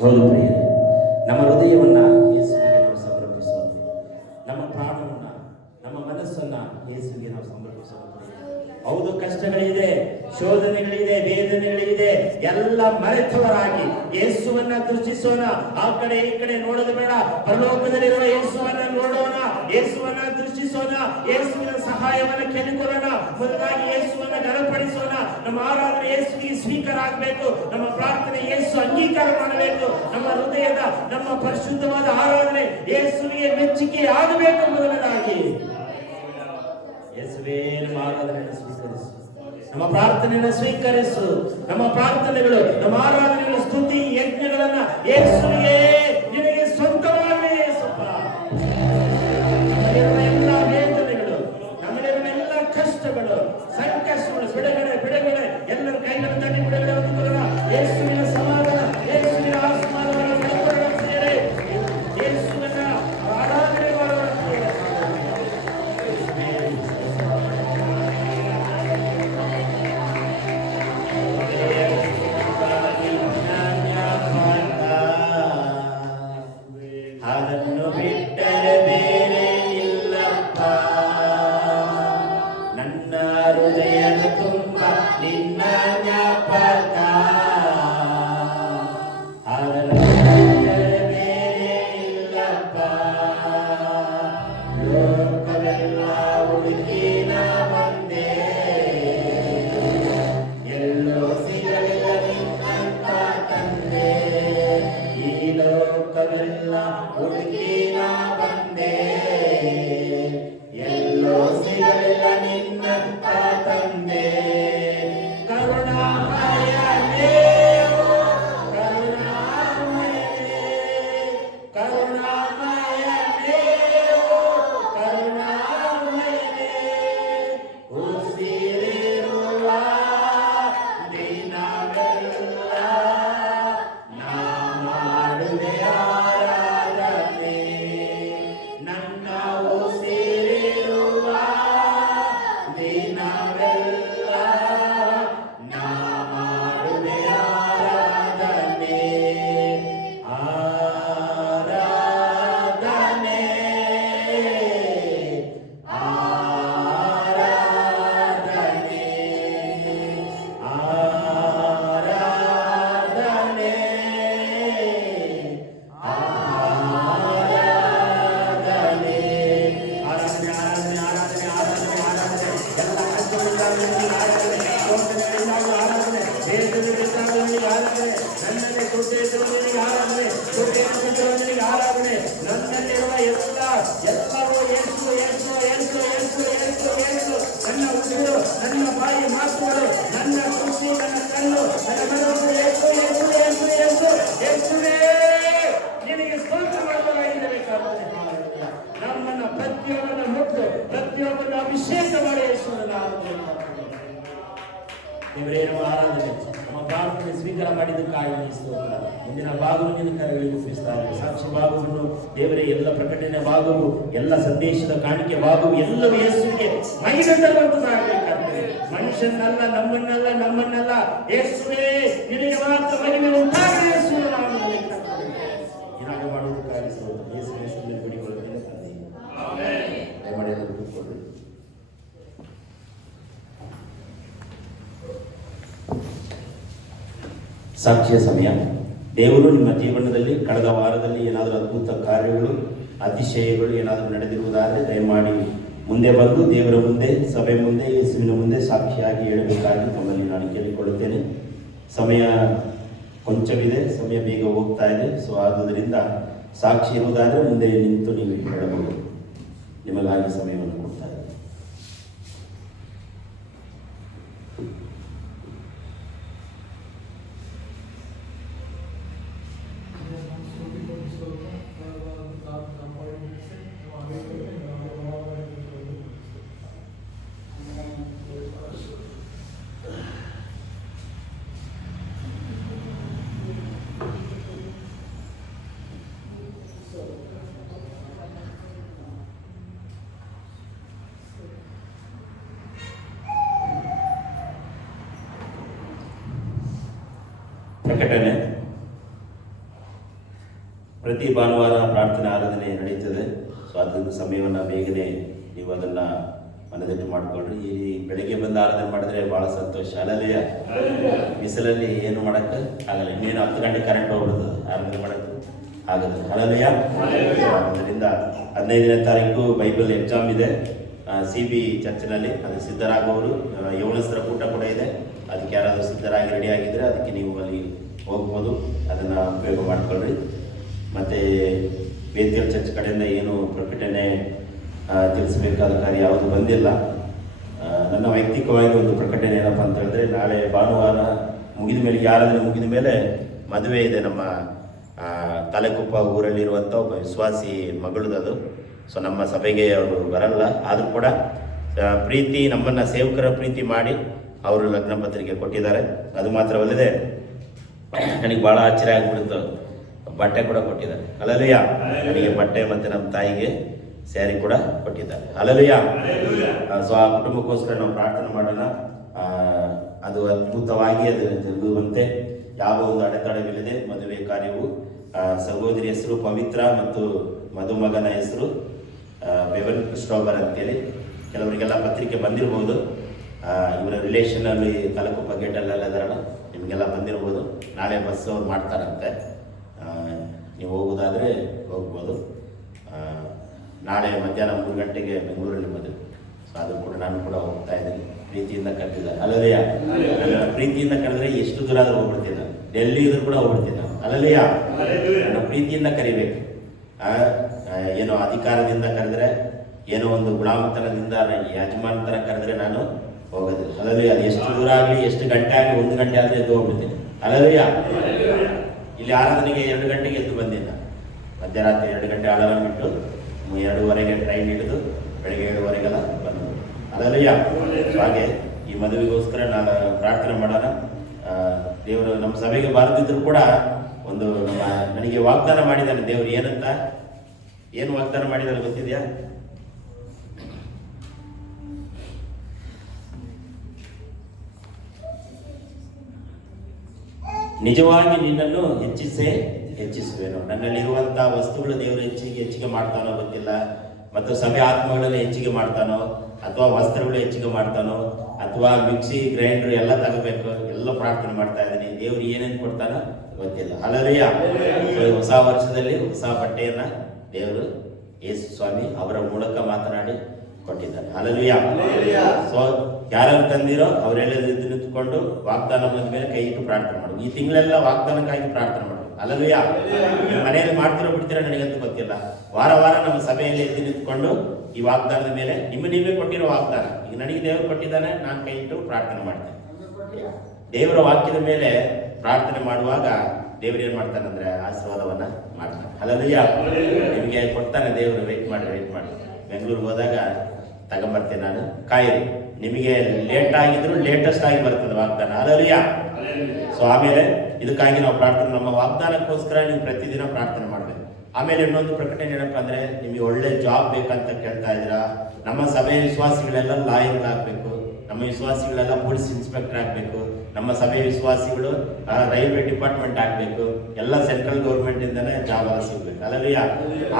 ಹೌದು ಪ್ರಿಯರೇ, ನಮ್ಮ ಹೃದಯವನ್ನ ಯೇಸುವಿಗೆ ನಾವು ಸಮರ್ಪಿಸೋಣ. ನಮ್ಮ ಪ್ರಾಣವನ್ನ, ನಮ್ಮ ಮನಸ್ಸನ್ನ ಯೇಸುವಿಗೆ ನಾವು ಸಮರ್ಪಿಸೋಣ. ಹೌದು, ಕಷ್ಟಗಳಿದೆ, ಶೋಧನೆಗಳಿದೆ, ವೇದನೆಗಳಿದೆ, ಎಲ್ಲ ಮರೆತವರಾಗಿ ಯೇಸುವನ್ನ ದೃಷ್ಟಿಸೋಣ. ಆ ಕಡೆ ಈ ಕಡೆ ನೋಡೋದು ಬೇಡ. ಪರಲೋಕದಲ್ಲಿರುವ ಯೇಸುವನ್ನ ನೋಡೋಣ, ಯೇಸುವನ್ನ ದೃಷ್ಟಿಸೋಣ, ಯೇಸುವಿನ ಸಹಾಯವನ್ನ ಕೇಳಿಕೊಳ್ಳೋಣ. ಮೊದಲಾಗಿ ಯೇಸುವನ್ನ ಘನಪಡಿಸೋಣ. ನಮ್ಮ ಆರಾಧನೆ ಯೇಸುವಿಗೆ ಸ್ವೀಕಾರ ಆಗಬೇಕು. ನಮ್ಮ ಪ್ರಾರ್ಥನೆ ಯೇಸು ಅಂಗೀಕಾರ ಮಾಡಬೇಕು. ನಮ್ಮ ಹೃದಯದ, ನಮ್ಮ ಪರಿಶುದ್ಧವಾದ ಆರಾಧನೆ ಯೇಸುವಿಗೆ ಮೆಚ್ಚುಗೆ ಆಗಬೇಕು. ಮೊದಲನಾಗಿ ಯೇಸುವೇ ನಮ್ಮ ಆರಾಧನೆಯನ್ನು ಸ್ವೀಕರಿಸು, ನಮ್ಮ ಪ್ರಾರ್ಥನೆಯನ್ನು ಸ್ವೀಕರಿಸು. ನಮ್ಮ ಪ್ರಾರ್ಥನೆಗಳು, ನಮ್ಮ ಆರಾಧನೆಗಳ ಸ್ತುತಿ ಯಜ್ಞಗಳನ್ನ ಯೇಸುವಿಗೆ ನಿನಗೆ ಸ್ವಂತವಾಗಲಿ. ಯೇಸಪ್ಪ, ನಮ್ಮಲ್ಲಿರುವ ಎಲ್ಲ ವೇದನೆಗಳು, ನಮ್ಮಲ್ಲಿರುವ ಎಲ್ಲ ಕಷ್ಟಗಳು, ಸಂಕಷ್ಟಗಳು ಬಿಡುಗಡೆ ಎಲ್ಲರ ಕೈಗಳನ್ನು ತಟ್ಟಿ ಬಿಡುಗಡೆ ಹೊಂದಿಕೊಳ್ಳೋಣ. ಯೇಸುವಿನ ಸಮಾಧಾನ, ಯೇಸುವಿನ ಆಶೀರ್ವಾದವನ್ನು ಪಡೆದುಕೊಳ್ಳೋಣ. ಯೇಸುವಿನ ಆರಾಧನೆ ಮಾಡೋಣ. ಅದನ್ನು ಬಿಟ್ಟರೆ ಬೇರೆ ಇಲ್ಲಪ್ಪ, ನನ್ನ ಹೃದಯದ ತುಂಬ ನಿನ್ನ ಜ್ಞಾಪಕ. ಅದನ್ನು ಬಿಟ್ಟರೆ ಬೇರೆ ಇಲ್ಲಪ್ಪ, ಲೋಕವೆಲ್ಲ ಹುಡುಕಿನ ಬಂದೆ, ಎಲ್ಲೋ ಸಿಗಲಿಲ್ಲ ನಿನ್ನಂತ ತಂದೆ. ಈ ಲೋಕವೆಲ್ಲ ಹುಡುಕಿನ ಬಂದೆ, ಎಲ್ಲೋ ಸಿಗಲಿಲ್ಲ ನಿನ್ನಂತ ತಂದೆ. ಕರುಣಾಮಯನೇ, ಕರುಣಾಮಯನೇ, ಕರುಣಾಮಯನೇ, ಕರುಣಾಮಯನೇ, ಉಸಿರಿರುವ ದಿನವೆಲ್ಲ ನಾ ಮಾಡುವೆ ಆರಾಧನೆ. ನನ್ನ ಉಸಿರಿರುವ ದಿನವೆಲ್ಲ ನಾ ಮಾಡುವೆ ಆರಾಧನೆ. ಆರಾಧನೆ, ಆರಾಧನೆ, ಆರಾಧನೆ, ಆರಾಧನೆ, ಆರಾಧನೆ, ಆರಾಧನೆ, ಆರಾಧನೆ, ಆರಾಧನೆ, ಆರಾಧನೆ. ಎಲ್ಲ ಕಷ್ಟಗಳಿಂದಾಗಲಿ ಆರಾಧನೆ, ಶೋಧನೆಗಳಿಂದಾಗಲಿ ಆರಾಧನೆ, ವೇದನೆಗಳಿಂದಾಗಲಿ ಆರಾಧನೆ, ನನ್ನಲ್ಲಿ ದುಡ್ಡಿರುವವನಿಗೆ ಆರಾಧನೆ, ದುಡ್ಡಿಯನ್ನು ಕಟ್ಟುವವನಿಗೆ ಆರಾಧನೆ, ನನ್ನಲ್ಲಿರುವ ಎಲ್ಲವೂ ಯೇಸು, ಯೇಸು, ಯೇಸು, ಯೇಸು, ಯೇಸು, ಯೇಸು. ನನ್ನ ಉಸಿರು, ನನ್ನ ಬಾಯಿ ಮಾತುಗಳು, ನನ್ನ ಕೃಷಿ, ನನ್ನ ಕಣ್ಣು, ನನ್ನ ಮನಸ್ಸು ಯೇಸು, ಯೇಸು, ಯೇಸು, ಯೇಸು, ಯೇಸುವೇ ನಿನಗೆ ಸ್ತೋತ್ರ ಮಾಡಬೇಕಾಗಿದೆ. ನಮ್ಮನ್ನ ಪ್ರತಿಯೊಬ್ಬನ ಮುಟ್ಟು, ಪ್ರತಿಯೊಬ್ಬನ ಅಭಿಷೇಕ ಮಾಡಿ ಯೇಸುವಿನ ನಾಮದಲ್ಲಿ ದೇವರೇ, ನಮ್ಮ ಆರಾಧನೆ, ನಮ್ಮ ಪ್ರಾರ್ಥನೆ ಸ್ವೀಕಾರ ಮಾಡಿದ್ದಕ್ಕಾಗಿ ಸ್ತೋತ್ರ. ಮುಂದಿನ ಭಾಗವು ನಿನ್ನ ಕರೆಗಳಿಗೆ ಒಪ್ಪಿಸ್ತಾರೆ. ಸಾಕ್ಷಿ ಭಾಗವನ್ನು ದೇವರೇ, ಎಲ್ಲ ಪ್ರಕಟಣೆ ಭಾಗವು, ಎಲ್ಲ ಸಂದೇಶದ ಕಾಣಿಕೆ ಭಾಗವು ಎಲ್ಲವೂ ಯೇಸುವಿಗೆ ಮಹಿಮೆ ತರುವಂತದ್ದಾಗಬೇಕಾಗ್ತದೆ. ಮನುಷ್ಯನಲ್ಲ, ನಮ್ಮನ್ನಲ್ಲ ಯೇಸುವೇ ನಿನಗೆ ಮಾತ್ರ ಮಹಿಮೆ ಉಂಟಾಗಲಿ. ಯೇಸುವಿನ ನಾಮದಲ್ಲಿ ಏನಾದರೂ ಮಾಡುವುದಕ್ಕಾಗಿ ಸ್ತೋತ್ರ. ಯೇಸು ಹೆಸರಲ್ಲಿ ಬೇಡಿಕೊಳ್ಳುತ್ತೇನೆ ತಂದೆ. ಆಮೆನ್. ದಯಮಾಡಿ ಎಲ್ಲರೂ ಕೂತ್ಕೊಳ್ಳಿ. ಸಾಕ್ಷಿಯ ಸಮಯ. ದೇವರು ನಿಮ್ಮ ಜೀವನದಲ್ಲಿ ಕಳೆದ ವಾರದಲ್ಲಿ ಏನಾದರೂ ಅದ್ಭುತ ಕಾರ್ಯಗಳು, ಅತಿಶಯಗಳು ಏನಾದರೂ ನಡೆದಿರುವುದಾದರೆ ದಯಮಾಡಿ ಮುಂದೆ ಬಂದು ದೇವರ ಮುಂದೆ, ಸಭೆ ಮುಂದೆ, ಯೇಸುವಿನ ಮುಂದೆ ಸಾಕ್ಷಿಯಾಗಿ ಹೇಳಬೇಕಾಗಿ ತಮ್ಮಲ್ಲಿ ನಾನು ಕೇಳಿಕೊಳ್ಳುತ್ತೇನೆ. ಸಮಯ ಕೊಂಚವಿದೆ, ಸಮಯ ಬೇಗ ಹೋಗ್ತಾ ಇದೆ. ಸೊ ಆದುದರಿಂದ ಸಾಕ್ಷಿ ಇರುವುದಾದರೆ ಮುಂದೆ ನಿಂತು ನೀವು ಹೇಳಬಹುದು. ನಿಮಗಾಗಿ ಸಮಯವನ್ನು ಕೊಡ್ತಾ ಇದ್ದೀನಿ. ಪ್ರಕಟಣೆ. ಪ್ರತಿ ಭಾನುವಾರ ಪ್ರಾರ್ಥನಾ ಆರಾಧನೆ ನಡೀತದೆ. ಸೊ ಅದೊಂದು ಸಮಯವನ್ನು ಬೇಗನೆ ನೀವು ಅದನ್ನು ಮನದಟ್ಟು ಮಾಡಿಕೊಳ್ಳ್ರಿ. ಈ ಬೆಳಗ್ಗೆ ಬಂದು ಆರಾಧನೆ ಮಾಡಿದ್ರೆ ಭಾಳ ಸಂತೋಷ. ಅಲ್ಲಲ್ಲಿಯ ಬಿಸಿಲಲ್ಲಿ ಏನು ಮಾಡೋಕ್ಕೆ ಆಗಲ್ಲ. ಇನ್ನೇನು 10 ಗಂಟೆ ಕರೆಂಟ್ ಹೋಗ್ಬಿಡ್ತದೆ, ಆರಾಧನೆ ಮಾಡೋಕ್ಕೆ ಆಗಲ್ಲ. ಅಲ್ಲಲ್ಲಿಯ ಅದರಿಂದ 15ನೇ ತಾರೀಕು ಬೈಬಲ್ ಎಕ್ಸಾಮ್ ಇದೆ CB ಚರ್ಚಿನಲ್ಲಿ. ಅದು ಸಿದ್ಧರಾಗುವವರು ಯೌವನಸ್ಥರ ಕೂಟ ಕೂಡ ಇದೆ. ಅದಕ್ಕೆ ಯಾರಾದರೂ ಸಿದ್ಧರಾಗಿ ರೆಡಿ ಆಗಿದ್ದರೆ ಅದಕ್ಕೆ ನೀವು ಅಲ್ಲಿ ಹೋಗ್ಬೋದು, ಅದನ್ನು ಉಪಯೋಗ ಮಾಡಿಕೊಳ್ಳ್ರಿ. ಮತ್ತು ಬೇತಿಯಲ್ ಚರ್ಚ್ ಕಡೆಯಿಂದ ಏನು ಪ್ರಕಟಣೆ ತಿಳಿಸಬೇಕಾದ ಕಾರ್ಯ ಯಾವುದು ಬಂದಿಲ್ಲ. ನನ್ನ ವೈಯಕ್ತಿಕವಾಗಿ ಒಂದು ಪ್ರಕಟಣೆ ಏನಪ್ಪ ಅಂತ ಹೇಳಿದ್ರೆ, ನಾಳೆ ಭಾನುವಾರ ಮುಗಿದ ಮೇಲೆ, ಆರಾಧನೆ ಮುಗಿದ ಮೇಲೆ ಮದುವೆ ಇದೆ. ನಮ್ಮ ತಲೆಕುಪ್ಪ ಊರಲ್ಲಿರುವಂಥ ಒಬ್ಬ ವಿಶ್ವಾಸಿ ಮಗಳದದು. ಸೊ ನಮ್ಮ ಸಭೆಗೆ ಅವರು ಬರಲ್ಲ, ಆದರೂ ಕೂಡ ಪ್ರೀತಿ, ನಮ್ಮನ್ನು ಸೇವಕರ ಪ್ರೀತಿ ಮಾಡಿ ಅವರು ಲಗ್ನ ಪತ್ರಿಕೆ ಕೊಟ್ಟಿದ್ದಾರೆ. ಅದು ಮಾತ್ರವಲ್ಲದೆ ನನಗೆ ಭಾಳ ಆಶ್ಚರ್ಯ ಆಗಿಬಿಡ್ತು, ಬಟ್ಟೆ ಕೂಡ ಕೊಟ್ಟಿದ್ದಾರೆ. ಅಲ್ಲಲ್ಲಿಯ ನನಗೆ ಬಟ್ಟೆ ಮತ್ತು ನಮ್ಮ ತಾಯಿಗೆ ಸ್ಯಾರಿ ಕೂಡ ಕೊಟ್ಟಿದ್ದಾರೆ. ಅಲ್ಲಲ್ಲಿಯ ಸೊ ಆ ಕುಟುಂಬಕ್ಕೋಸ್ಕರ ನಾವು ಪ್ರಾರ್ಥನೆ ಮಾಡೋಣ. ಅದು ಅದ್ಭುತವಾಗಿ ಅದು ಜರುಗುವಂತೆ ಯಾವ ಒಂದು ಅಡೆತಡೆವಿಲ್ಲದೆ ಮದುವೆ ಕಾರ್ಯವು. ಸಹೋದರಿ ಹೆಸರು ಪವಿತ್ರ ಮತ್ತು ಮದುಮಗನ ಹೆಸರು ಬೆವನ್ ಕ್ರಿಸ್ಟೋಬರ್ ಅಂತೇಳಿ. ಕೆಲವರಿಗೆಲ್ಲ ಪತ್ರಿಕೆ ಬಂದಿರ್ಬೋದು, ಇವರ ರಿಲೇಷನಲ್ಲಿ ತಲಕುಪ್ಪ ಗೇಟಲ್ಲೆಲ್ಲ ಇದಾರಲ್ಲ, ನಿಮಗೆಲ್ಲ ಬಂದಿರ್ಬೋದು. ನಾಳೆ ಬಸ್ ಅವ್ರು ಮಾಡ್ತಾರಂತೆ, ನೀವು ಹೋಗೋದಾದರೆ ಹೋಗ್ಬೋದು. ನಾಳೆ ಮಧ್ಯಾಹ್ನ 3 ಗಂಟೆಗೆ ಬೆಂಗಳೂರಲ್ಲಿ ಮದುವೆ. ಸೊ ಅದು ಕೂಡ ನಾನು ಕೂಡ ಹೋಗ್ತಾ ಇದ್ದೀನಿ. ಪ್ರೀತಿಯಿಂದ ಕರೆದಿದ್ದಾರೆ. ಅಲ್ಲಲ್ಲಿಯ ನನ್ನ ಪ್ರೀತಿಯಿಂದ ಕರೆದ್ರೆ ಎಷ್ಟು ದೂರ ಆದರೂ ಹೋಗ್ಬಿಡ್ತೀನಿ, ಡೆಲ್ಲಿ ಇದ್ರೂ ಕೂಡ ಹೋಗ್ಬಿಡ್ತೀನಿ. ಅಲ್ಲಲ್ಲಿಯ ನನ್ನ ಪ್ರೀತಿಯಿಂದ ಕರಿಬೇಕು. ಏನೋ ಅಧಿಕಾರದಿಂದ ಕರೆದ್ರೆ, ಏನೋ ಒಂದು ಗುಲಾಮತನದಿಂದ ಯಜಮಾನ ಥರ ಕರೆದ್ರೆ ನಾನು ಹೋಗೋದಿಲ್ಲ. ಅಲ್ಲಲ್ಲಿಯ ಅದು ಎಷ್ಟು ದೂರ ಆಗಲಿ, ಎಷ್ಟು ಗಂಟೆ ಆಗಲಿ, 1 ಗಂಟೆ ಆದರೆ ಎದ್ದು ಹೋಗ್ಬಿಡ್ತೀನಿ. ಅಲ್ಲಲ್ಲಿಯ ಇಲ್ಲಿ ಆರಾಧನೆಗೆ 2 ಗಂಟೆಗೆ ಎದ್ದು ಬಂದಿಲ್ಲ. ಮಧ್ಯರಾತ್ರಿ 2 ಗಂಟೆ ಅಲಾರಾಮ್ ಬಿಟ್ಟು 2:30ಗೆ ಟ್ರೈನ್ ಹಿಡಿದು ಬೆಳಗ್ಗೆ 7:30ಗೆಲ್ಲ ಬಂದು. ಅಲ್ಲಲ್ಲಿಯ ಹಾಗೆ ಈ ಮದುವೆಗೋಸ್ಕರ ನಾನು ಪ್ರಾರ್ಥನೆ ಮಾಡೋಣ. ದೇವರು ನಮ್ಮ ಸಭೆಗೆ ಬಾರದಿದ್ರು ಕೂಡ ಒಂದು ನನಗೆ ವಾಗ್ದಾನ ಮಾಡಿದ್ದಾನೆ ದೇವರು. ಏನಂತ, ಏನು ವಾಗ್ದಾನ ಮಾಡಿದಾನೆ ಗೊತ್ತಿದೆಯಾ? ನಿಜವಾಗಿ ನಿನ್ನನ್ನು ಹೆಚ್ಚಿಸುವೇನು. ನನ್ನಲ್ಲಿರುವಂಥ ವಸ್ತುಗಳು ದೇವರು ಹೆಚ್ಚಿಗೆ ಮಾಡ್ತಾನೋ ಗೊತ್ತಿಲ್ಲ, ಮತ್ತು ಸಭೆ ಆತ್ಮಗಳಲ್ಲಿ ಹೆಚ್ಚಿಗೆ ಮಾಡ್ತಾನೋ, ಅಥವಾ ವಸ್ತ್ರಗಳು ಹೆಚ್ಚಿಗೆ ಮಾಡ್ತಾನೋ, ಅಥವಾ ಮಿಕ್ಸಿ ಗ್ರೈಂಡರ್ ಎಲ್ಲ ತಗೋಬೇಕು, ಎಲ್ಲ ಪ್ರಾರ್ಥನೆ ಮಾಡ್ತಾ ಇದ್ದೀನಿ. ದೇವರು ಏನೇನು ಕೊಡ್ತಾನೋ ಗೊತ್ತಿಲ್ಲ. ಅಲ್ಲಲ್ಲಿಯ ಹೊಸ ವರ್ಷದಲ್ಲಿ ಹೊಸ ಬಟ್ಟೆಯನ್ನು ದೇವರು ಯೇಸು ಸ್ವಾಮಿ ಅವರ ಮೂಲಕ ಮಾತನಾಡಿ ಕೊಟ್ಟಿದ್ದಾರೆ. ಅಲ್ಲಲ್ಲಿಯ ಸೊ ಯಾರು ತಂದಿರೋ ಅವರೆಲ್ಲ ನಿಂತುಕೊಂಡು ವಾಗ್ದಾನ ಬಂದ ಮೇಲೆ ಕೈ ಇಟ್ಟು ಪ್ರಾರ್ಥನೆ ಮಾಡೋದು. ಈ ತಿಂಗಳೆಲ್ಲ ವಾಗ್ದಾನಕ್ಕಾಗಿ ಪ್ರಾರ್ಥನೆ ಮಾಡೋದು. ಅಲ್ಲಲ್ಲಿಯ ನೀವು ಮನೆಯಲ್ಲಿ ಮಾಡ್ತಿರೋ ಬಿಡ್ತೀರೋ ನನಗಂತೂ ಗೊತ್ತಿಲ್ಲ. ವಾರ ನಮ್ಮ ಸಭೆಯಲ್ಲಿ ಎದ್ದು ನಿಂತ್ಕೊಂಡು ಈ ವಾಗ್ದಾನದ ಮೇಲೆ ನೀವೇ ಕೊಟ್ಟಿರೋ ವಾಗ್ದಾನ, ಈಗ ನನಗೆ ದೇವರು ಕೊಟ್ಟಿದ್ದಾನೆ, ನಾನು ಕೈ ಇಟ್ಟು ಪ್ರಾರ್ಥನೆ ಮಾಡ್ತೇನೆ. ದೇವರ ವಾಕ್ಯದ ಮೇಲೆ ಪ್ರಾರ್ಥನೆ ಮಾಡುವಾಗ ದೇವರು ಏನು ಮಾಡ್ತಾನೆ ಅಂದರೆ ಆಶೀರ್ವಾದವನ್ನು ಮಾಡ್ತಾನೆ. ಅಲ್ಲಲ್ಲಿಯ ನಿಮಗೆ ಕೊಡ್ತಾನೆ ದೇವರು. ವೆಯ್ಟ್ ಮಾಡಿ. ಬೆಂಗಳೂರಿಗೆ ಹೋದಾಗ ತಗೊಂಬರ್ತೇನೆ ನಾನು, ಕಾಯಿರಿ. ನಿಮಗೆ ಲೇಟ್ ಆಗಿದ್ರು ಲೇಟೆಸ್ಟ್ ಆಗಿ ಬರ್ತದೆ ವಾಗ್ದಾನ. ಅಲ್ಲಲ್ಲಿಯ ಸೊ ಆಮೇಲೆ ಇದಕ್ಕಾಗಿ ನಾವು ಪ್ರಾರ್ಥನೆ, ನಮ್ಮ ವಾಗ್ದಾನಕ್ಕೋಸ್ಕರ ನೀವು ಪ್ರತಿದಿನ ಪ್ರಾರ್ಥನೆ ಮಾಡಬೇಕು. ಆಮೇಲೆ ಇನ್ನೊಂದು ಪ್ರಕಟಣೆ ಏನಪ್ಪ ಅಂದರೆ, ನಿಮಗೆ ಒಳ್ಳೆ ಜಾಬ್ ಬೇಕಂತ ಕೇಳ್ತಾ ಇದ್ದೀರಾ. ನಮ್ಮ ಸಭೆಯ ವಿಶ್ವಾಸಿಗಳೆಲ್ಲ ಲಾಯರ್ಗಳಾಗಬೇಕು, ನಮ್ಮ ವಿಶ್ವಾಸಿಗಳೆಲ್ಲ ಪೊಲೀಸ್ ಇನ್ಸ್ಪೆಕ್ಟರ್ ಆಗಬೇಕು, ನಮ್ಮ ಸಭೆಯ ವಿಶ್ವಾಸಿಗಳು ರೈಲ್ವೆ ಡಿಪಾರ್ಟ್ಮೆಂಟ್ ಆಗಬೇಕು, ಎಲ್ಲ ಸೆಂಟ್ರಲ್ ಗೌರ್ಮೆಂಟಿಂದನೇ ಜಾಬ್ ಸಿಗಬೇಕು. ಅಲ್ಲಲ್ಲಿಯ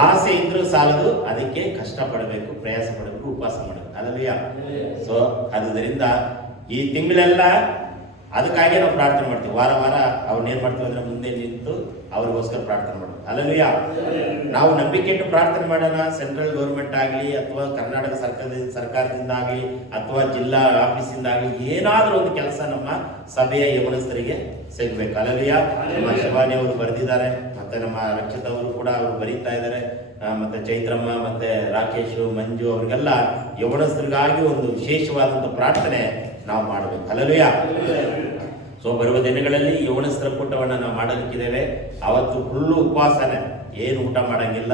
ಆಸೆ ಇದ್ರೂ ಸಾಲದು, ಅದಕ್ಕೆ ಕಷ್ಟಪಡಬೇಕು, ಪ್ರಯಾಸ ಪಡಬೇಕು, ಉಪವಾಸ ಮಾಡಬೇಕು. ಅಲ್ಲಲ್ಲಿಯ ಸೊ ಆದ್ದರಿಂದ ಈ ತಿಂಗಳೆಲ್ಲ ಅದಕ್ಕಾಗಿ ನಾವು ಪ್ರಾರ್ಥನೆ ಮಾಡ್ತೀವಿ. ವಾರ ಅವ್ರನ್ನ ಏನು ಮಾಡ್ತೀವಿ ಅಂದರೆ ಮುಂದೆ ನಿಂತು ಅವ್ರಿಗೋಸ್ಕರ ಪ್ರಾರ್ಥನೆ ಮಾಡೋದು. ಅಲ್ಲಲ್ಲಿಯ ನಾವು ನಂಬಿಕೆ ಇಟ್ಟು ಪ್ರಾರ್ಥನೆ ಮಾಡೋಣ. ಸೆಂಟ್ರಲ್ ಗೌರ್ಮೆಂಟ್ ಆಗಲಿ, ಅಥವಾ ಕರ್ನಾಟಕ ಸರ್ಕಾರದಿಂದ ಆಗಲಿ, ಅಥವಾ ಜಿಲ್ಲಾ ಆಫೀಸಿಂದ ಆಗಲಿ, ಏನಾದರೂ ಒಂದು ಕೆಲಸ ನಮ್ಮ ಸಭೆಯ ಯೌವನಸ್ಥರಿಗೆ ಸಿಗಬೇಕು. ಅಲ್ಲಲ್ಲಿಯ ನಮ್ಮ ಶಿವಾನಿ ಅವರು ಬರೆದಿದ್ದಾರೆ, ಮತ್ತು ನಮ್ಮ ರಕ್ಷಿತ್ ಅವರು ಕೂಡ ಅವರು ಬರೀತಾ ಇದ್ದಾರೆ, ಮತ್ತು ಚೈತ್ರಮ್ಮ, ಮತ್ತು ರಾಕೇಶು, ಮಂಜು ಅವರಿಗೆಲ್ಲ ಯೌವನಸ್ಥರಿಗಾಗಿ ಒಂದು ವಿಶೇಷವಾದಂಥ ಪ್ರಾರ್ಥನೆ ನಾವು ಮಾಡಬೇಕು. ಅಲ್ಲಲ್ಲಿಯ ಸೊ ಬರುವ ದಿನಗಳಲ್ಲಿ ಯೌವನಸ್ಥರ ಕೂಟವನ್ನು ನಾವು ಮಾಡಲಿಕ್ಕಿದ್ದೇವೆ. ಅವತ್ತು ಫುಲ್ಲು ಉಪವಾಸನೆ, ಏನು ಊಟ ಮಾಡೋಂಗಿಲ್ಲ.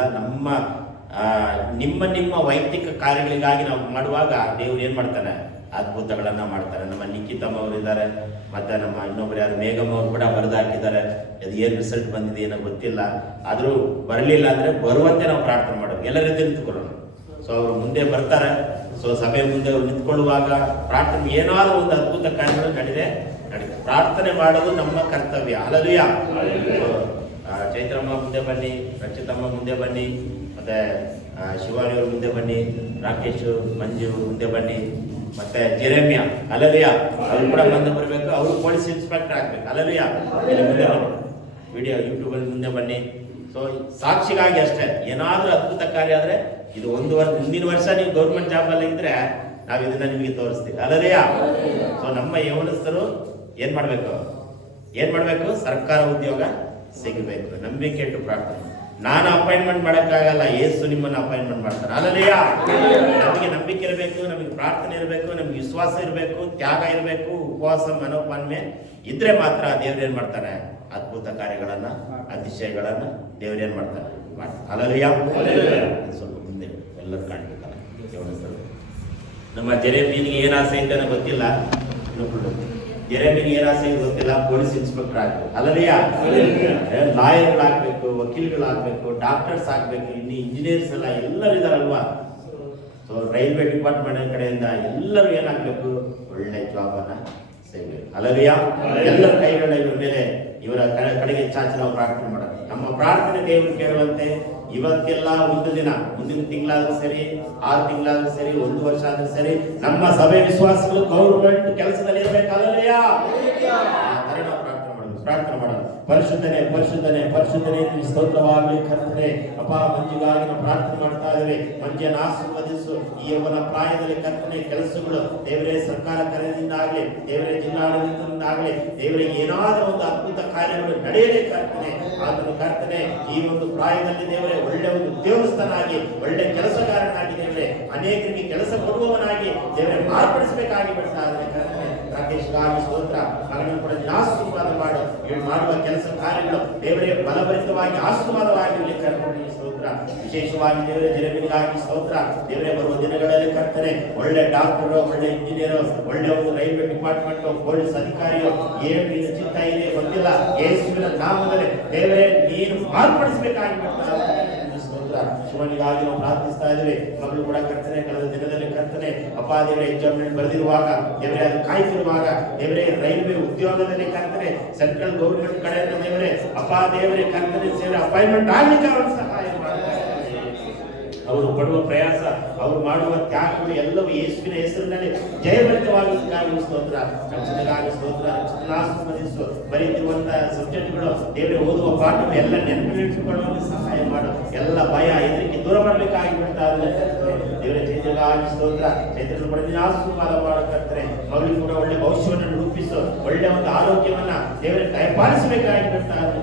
ನಿಮ್ಮ ವೈಯಕ್ತಿಕ ಕಾರ್ಯಗಳಿಗಾಗಿ ನಾವು ಮಾಡುವಾಗ ದೇವ್ರು ಏನು ಮಾಡ್ತಾನೆ, ಅದ್ಭುತಗಳನ್ನು ಮಾಡ್ತಾರೆ. ನಮ್ಮ ನಿಖಿತಮ್ಮ ಅವರಿದ್ದಾರೆ, ಮತ್ತು ನಮ್ಮ ಇನ್ನೊಬ್ಬರು ಯಾರು ಮೇಘಮ್ಮ ಅವರು ಕೂಡ ಬರೆದು ಹಾಕಿದ್ದಾರೆ. ಅದು ಏನು ರಿಸಲ್ಟ್ ಬಂದಿದೆ ಏನೋ ಗೊತ್ತಿಲ್ಲ, ಆದರೂ ಬರಲಿಲ್ಲ ಅಂದರೆ ಬರುವಂತೆ ನಾವು ಪ್ರಾರ್ಥನೆ ಮಾಡೋದು. ಎಲ್ಲ ರೀತಿ ನಿಂತುಕೊಳ್ಳೋಣ. ಸೊ ಅವರು ಮುಂದೆ ಬರ್ತಾರೆ. ಸೊ ಸಭೆ ಮುಂದೆ ಅವ್ರು ನಿಂತ್ಕೊಳ್ಳುವಾಗ ಪ್ರಾರ್ಥನೆ ಏನಾದರೂ ಒಂದು ಅದ್ಭುತ ಕಾರ್ಯಗಳು ನಡೆದೇ ಪ್ರಾರ್ಥನೆ ಮಾಡೋದು ನಮ್ಮ ಕರ್ತವ್ಯ. ಹಲ್ಲೆಲೂಯಾ. ಚೈತ್ರಮ್ಮ ಮುಂದೆ ಬನ್ನಿ, ರಚಿತಮ್ಮ ಮುಂದೆ ಬನ್ನಿ, ಮತ್ತೆ ಶಿವಾನಿ ಅವರು ಮುಂದೆ ಬನ್ನಿ, ರಾಕೇಶ್ ಮಂಜು ಮುಂದೆ ಬನ್ನಿ, ಮತ್ತೆ ಜೆರೆಮ್ಯ, ಹಲ್ಲೆಲೂಯಾ, ಅವ್ರು ಕೂಡ ಮುಂದೆ ಬರಬೇಕು. ಅವರು ಪೊಲೀಸ್ ಇನ್ಸ್ಪೆಕ್ಟರ್ ಆಗ್ಬೇಕು. ಹಲ್ಲೆಲೂಯಾ. ಇಲ್ಲಿ ಮುಂದೆ ವಿಡಿಯೋ ಯೂಟ್ಯೂಬಲ್ಲಿ ಮುಂದೆ ಬನ್ನಿ. ಸೊ ಸಾಕ್ಷಿಗಾಗಿ ಅಷ್ಟೇ. ಏನಾದರೂ ಅದ್ಭುತ ಕಾರ್ಯ ಆದರೆ ಇದು ಮುಂದಿನ ವರ್ಷ ನೀವು ಗೌರ್ಮೆಂಟ್ ಜಾಬಲ್ಲಿ ಇದ್ರೆ ನಾವು ಇದನ್ನ ನಿಮಗೆ ತೋರಿಸ್ತೀವಿ. ಹಲ್ಲೆಲೂಯಾ. ಸೊ ನಮ್ಮ ಯೌವನಸ್ಥರು ಏನ್ ಮಾಡ್ಬೇಕು? ಸರ್ಕಾರ ಉದ್ಯೋಗ ಸಿಗಬೇಕು. ನಂಬಿಕೆ ಇಟ್ಟು ಪ್ರಾರ್ಥನೆ. ನಾನು ಅಪಾಯಿಂಟ್ಮೆಂಟ್ ಮಾಡೋಕ್ಕಾಗಲ್ಲ, ಯೇಸು ನಿಮ್ಮನ್ನು ಅಪಾಯಿಂಟ್ಮೆಂಟ್ ಮಾಡ್ತಾರೆ. ಹಲ್ಲೆಲೂಯಾ. ನಮಗೆ ನಂಬಿಕೆ ಇರಬೇಕು, ನಮಗೆ ಪ್ರಾರ್ಥನೆ ಇರಬೇಕು, ನಮಗೆ ವಿಶ್ವಾಸ ಇರಬೇಕು, ತ್ಯಾಗ ಇರಬೇಕು, ಉಪವಾಸ ಮನೋಪಾನ್ಮೆ ಇದ್ರೆ ಮಾತ್ರ ದೇವ್ರು ಏನ್ ಮಾಡ್ತಾನೆ? ಅದ್ಭುತ ಕಾರ್ಯಗಳನ್ನ, ಅತಿಶಯಗಳನ್ನ ದೇವ್ರು ಏನ್ ಮಾಡ್ತಾನೆ? ಹಲ್ಲೆಲೂಯಾ. ಸ್ವಲ್ಪ ಮುಂದೆ ಎಲ್ಲರೂ ಕಾಣ್ಬೇಕಲ್ಲ. ನಮ್ಮ ಜೆರೆಮೀನಿಗೆ ಏನ್ ಆಸೆ ಐತೆ ಅನ್ನೋ ಗೊತ್ತಿಲ್ಲ. ಜೆರೆಮೀನಿಗೆ ಏನ್ ಆಸೆ ಗೊತ್ತಿಲ್ಲ. ಪೊಲೀಸ್ ಇನ್ಸ್ಪೆಕ್ಟರ್ ಆಗ್ಬೇಕು. ಹಲ್ಲೆಲೂಯಾ. ಲಾಯರ್ಗಳಾಗಬೇಕು, ವಕೀಲಗಳಾಗಬೇಕು, ಡಾಕ್ಟರ್ಸ್ ಆಗಬೇಕು, ಇನ್ನು ಇಂಜಿನಿಯರ್ಸ್ ಎಲ್ಲ ಎಲ್ಲರೂ ಇದಾರಲ್ವಾ. ಸೊ ರೈಲ್ವೆ ಡಿಪಾರ್ಟ್ಮೆಂಟ್ ಕಡೆಯಿಂದ ಎಲ್ಲರೂ ಏನಾಗಬೇಕು? ಒಳ್ಳೆ ಜಾಬ್ ಅನ್ನ ಸಿಗಬೇಕು. ಹಲ್ಲೆಲೂಯಾ. ಎಲ್ಲರ ಕೈಗಳ ಇವ್ರ ಮೇಲೆ, ಇವರ ಕಡೆಗೆ ಚಾಚಿ ನಾವು ಪ್ರಾರ್ಥನೆ ಮಾಡೋಣ. ನಮ್ಮ ಪ್ರಾರ್ಥನೆ ದೇವರು ಕೇಳುವಂತೆ ಇವತ್ತೆಲ್ಲ ಒಂದು ದಿನ, ಮುಂದಿನ ತಿಂಗಳಾದ್ರೂ ಸರಿ, 6 ತಿಂಗಳಾದ್ರೂ ಸರಿ, 1 ವರ್ಷ ಆದ್ರೂ ಸರಿ, ನಮ್ಮ ಸಭೆ ವಿಶ್ವಾಸಗಳು ಗೌರ್ಮೆಂಟ್ ಕೆಲಸದಲ್ಲಿ ಇರಬೇಕು. ಹಲ್ಲೆಲೂಯಾ. ಪ್ರಾರ್ಥನೆ ಮಾಡೋಣ. ಪರಿಶುದ್ಧನೇ ಪರಿಶುದ್ಧನೇ ಪರಿಶುದ್ಧನೇ ಸ್ತೋತ್ರವಾಗಲಿ ಕರ್ತನೇ. ಅಪ್ಪ, ಮಂಜಿಗಾಗಿ ನಾವು ಪ್ರಾರ್ಥನೆ ಮಾಡ್ತಾ ಇದ್ದೇವೆ. ಮಂಜಿಯನ್ನು ಆಶೀರ್ವದಿಸು. ಈ ಯವನ ಪ್ರಾಯದಲ್ಲಿ ಕರ್ತನೆ ಕೆಲಸಗಳು ದೇವರೇ ಸರ್ಕಾರ ಕರೆದಿಂದ ಆಗಲಿ, ದೇವರೇ ಜಿಲ್ಲಾಡಳಿತದಿಂದ ಆಗಲಿ, ದೇವರೇ ಏನಾದರೂ ಒಂದು ಅದ್ಭುತ ಕಾರ್ಯಗಳು ನಡೆಯಲೇ ಕರ್ತನೆ. ಆತನು ಕರ್ತನೆ ಈ ಒಂದು ಪ್ರಾಯದಲ್ಲಿ ದೇವರೇ ಒಳ್ಳೆ ಒಂದು ಉದ್ಯೋಗಸ್ಥನಾಗಿ, ಒಳ್ಳೆ ಕೆಲಸಗಾರನಾಗಿ, ದೇವರೇ ಅನೇಕರಿಗೆ ಕೆಲಸ ಕೊಡುವವನಾಗಿ ದೇವರೇ ಮಾರ್ಪಡಿಸಬೇಕಾಗಿ ಬಿಡ್ತಾ ಇದ್ದಾರೆ ಕರ್ತನೆ. ರಾಕೇಶ್ಗಾಗಿ ಸ್ತೋತ್ರ. ಮಗನನ್ನು ಕೂಡ ಆಶೀರ್ವಾದ ಮಾಡು. ಮಾಡುವ ಕೆಲಸ ಕಾರ್ಯಗಳು ದೇವರೇ ಬಲಭರಿತವಾಗಿ ಆಶೀರ್ವಾದವಾಗಿರಲಿ ಕರ್ತನೆ. ಸ್ತೋತ್ರ. ವಿಶೇಷವಾಗಿ ದೇವರೇ ಜೆರೆಮೀನಿಗಾಗಿ ಸ್ತೋತ್ರ. ದೇವರೇ ಬರುವ ದಿನಗಳಲ್ಲಿ ಕರ್ತನೆ ಒಳ್ಳೆ ಡಾಕ್ಟರ್, ಒಳ್ಳೆ ಇಂಜಿನಿಯರ್, ಒಳ್ಳೆ ಒಂದು ರೈಲ್ವೆ ಡಿಪಾರ್ಟ್ಮೆಂಟ್, ಪೊಲೀಸ್ ಅಧಿಕಾರಿಯೋ ಏನು ನಿನ್ನ ಚಿತ್ತ ಇದೆ ಗೊತ್ತಿಲ್ಲ. ಯೇಸುವಿನ ನಾಮದಲ್ಲಿ ದೇವರೇ ನೀನು ಮಾರ್ಪಡಿಸಬೇಕಾಗಿ ಶಿವನಿಗಾಗಿ ನಾವು ಪ್ರಾರ್ಥಿಸ್ತಾ ಇದ್ದೇವೆ. ಮಗಳು ಕೂಡ ಕರ್ತನೆ ಕಳೆದ ದಿನದಲ್ಲಿ ಕರ್ತನೆ ಅಪ್ಪ ದೇವರೇ ಎಕ್ಸಾಮ್ ಬರೆದಿರುವಾಗ, ದೇವರೇ ಅದು ಕಾಯ್ತಿರುವಾಗ, ದೇವರೇ ರೈಲ್ವೆ ಉದ್ಯೋಗದಲ್ಲಿ ಕರ್ತನೆ ಸೆಂಟ್ರಲ್ ಗೌರ್ಮೆಂಟ್ ಕಡೆಯಿಂದ ದೇವರೇ ಅಪ್ಪ ದೇವರೇ ಕರ್ತನೆ ಸೇವೆ ಅಪಾಯಿಂಟ್ಮೆಂಟ್ ಆಗ್ಲಿಕ್ಕೆ ಅವರು ಸಹಾಯ ಮಾಡ್ತಾರೆ. ಅವರು ಪಡುವ ಪ್ರಯಾಸ, ಅವರು ಮಾಡುವ ತ್ಯಾಗಗಳು ಎಲ್ಲವೂ ಯೇಸುವಿನ ಹೆಸರಿನಲ್ಲಿ ಜಯಭರಿತವಾಗುವುದಕ್ಕಾಗಿ ಸ್ತೋತ್ರ. ರಕ್ಷಣೆಗಾಗಿ ಸ್ತೋತ್ರ. ರಕ್ಷಣಾಸ್ಪದಿಸು. ಬರೀತಿರುವಂತಹ ಸಬ್ಜೆಕ್ಟ್ಗಳು ದೇವರೇ ಓದುವ ಪಾಠಗಳು ಎಲ್ಲ ನೆನಪಿಟ್ಟುಕೊಳ್ಳುವಂತೆ ಸಹಾಯ ಮಾಡು. ಎಲ್ಲ ಭಯ ಹೆದರಿಕೆ ದೂರ ಮಾಡಬೇಕಾಗಿ ಬಿಡ್ತಾ ಇದ್ದಾರೆ ದೇವರೇ. ಚೈತ್ರಗಾಗಿ ಸ್ತೋತ್ರ. ಚೈತ್ರ ಪಡೆದ ಆಶೀರ್ವಾದ ಮಾಡಕರ್ತಾರೆ. ಮಗಳಿಗೆ ಕೂಡ ಒಳ್ಳೆ ಭವಿಷ್ಯವನ್ನು ರೂಪಿಸು. ಒಳ್ಳೆ ಒಂದು ಆರೋಗ್ಯವನ್ನ ದೇವರೇ ದಯಪಾಲಿಸಬೇಕಾಗಿ ಬಿಡ್ತಾ ಇದ್ದಾರೆ.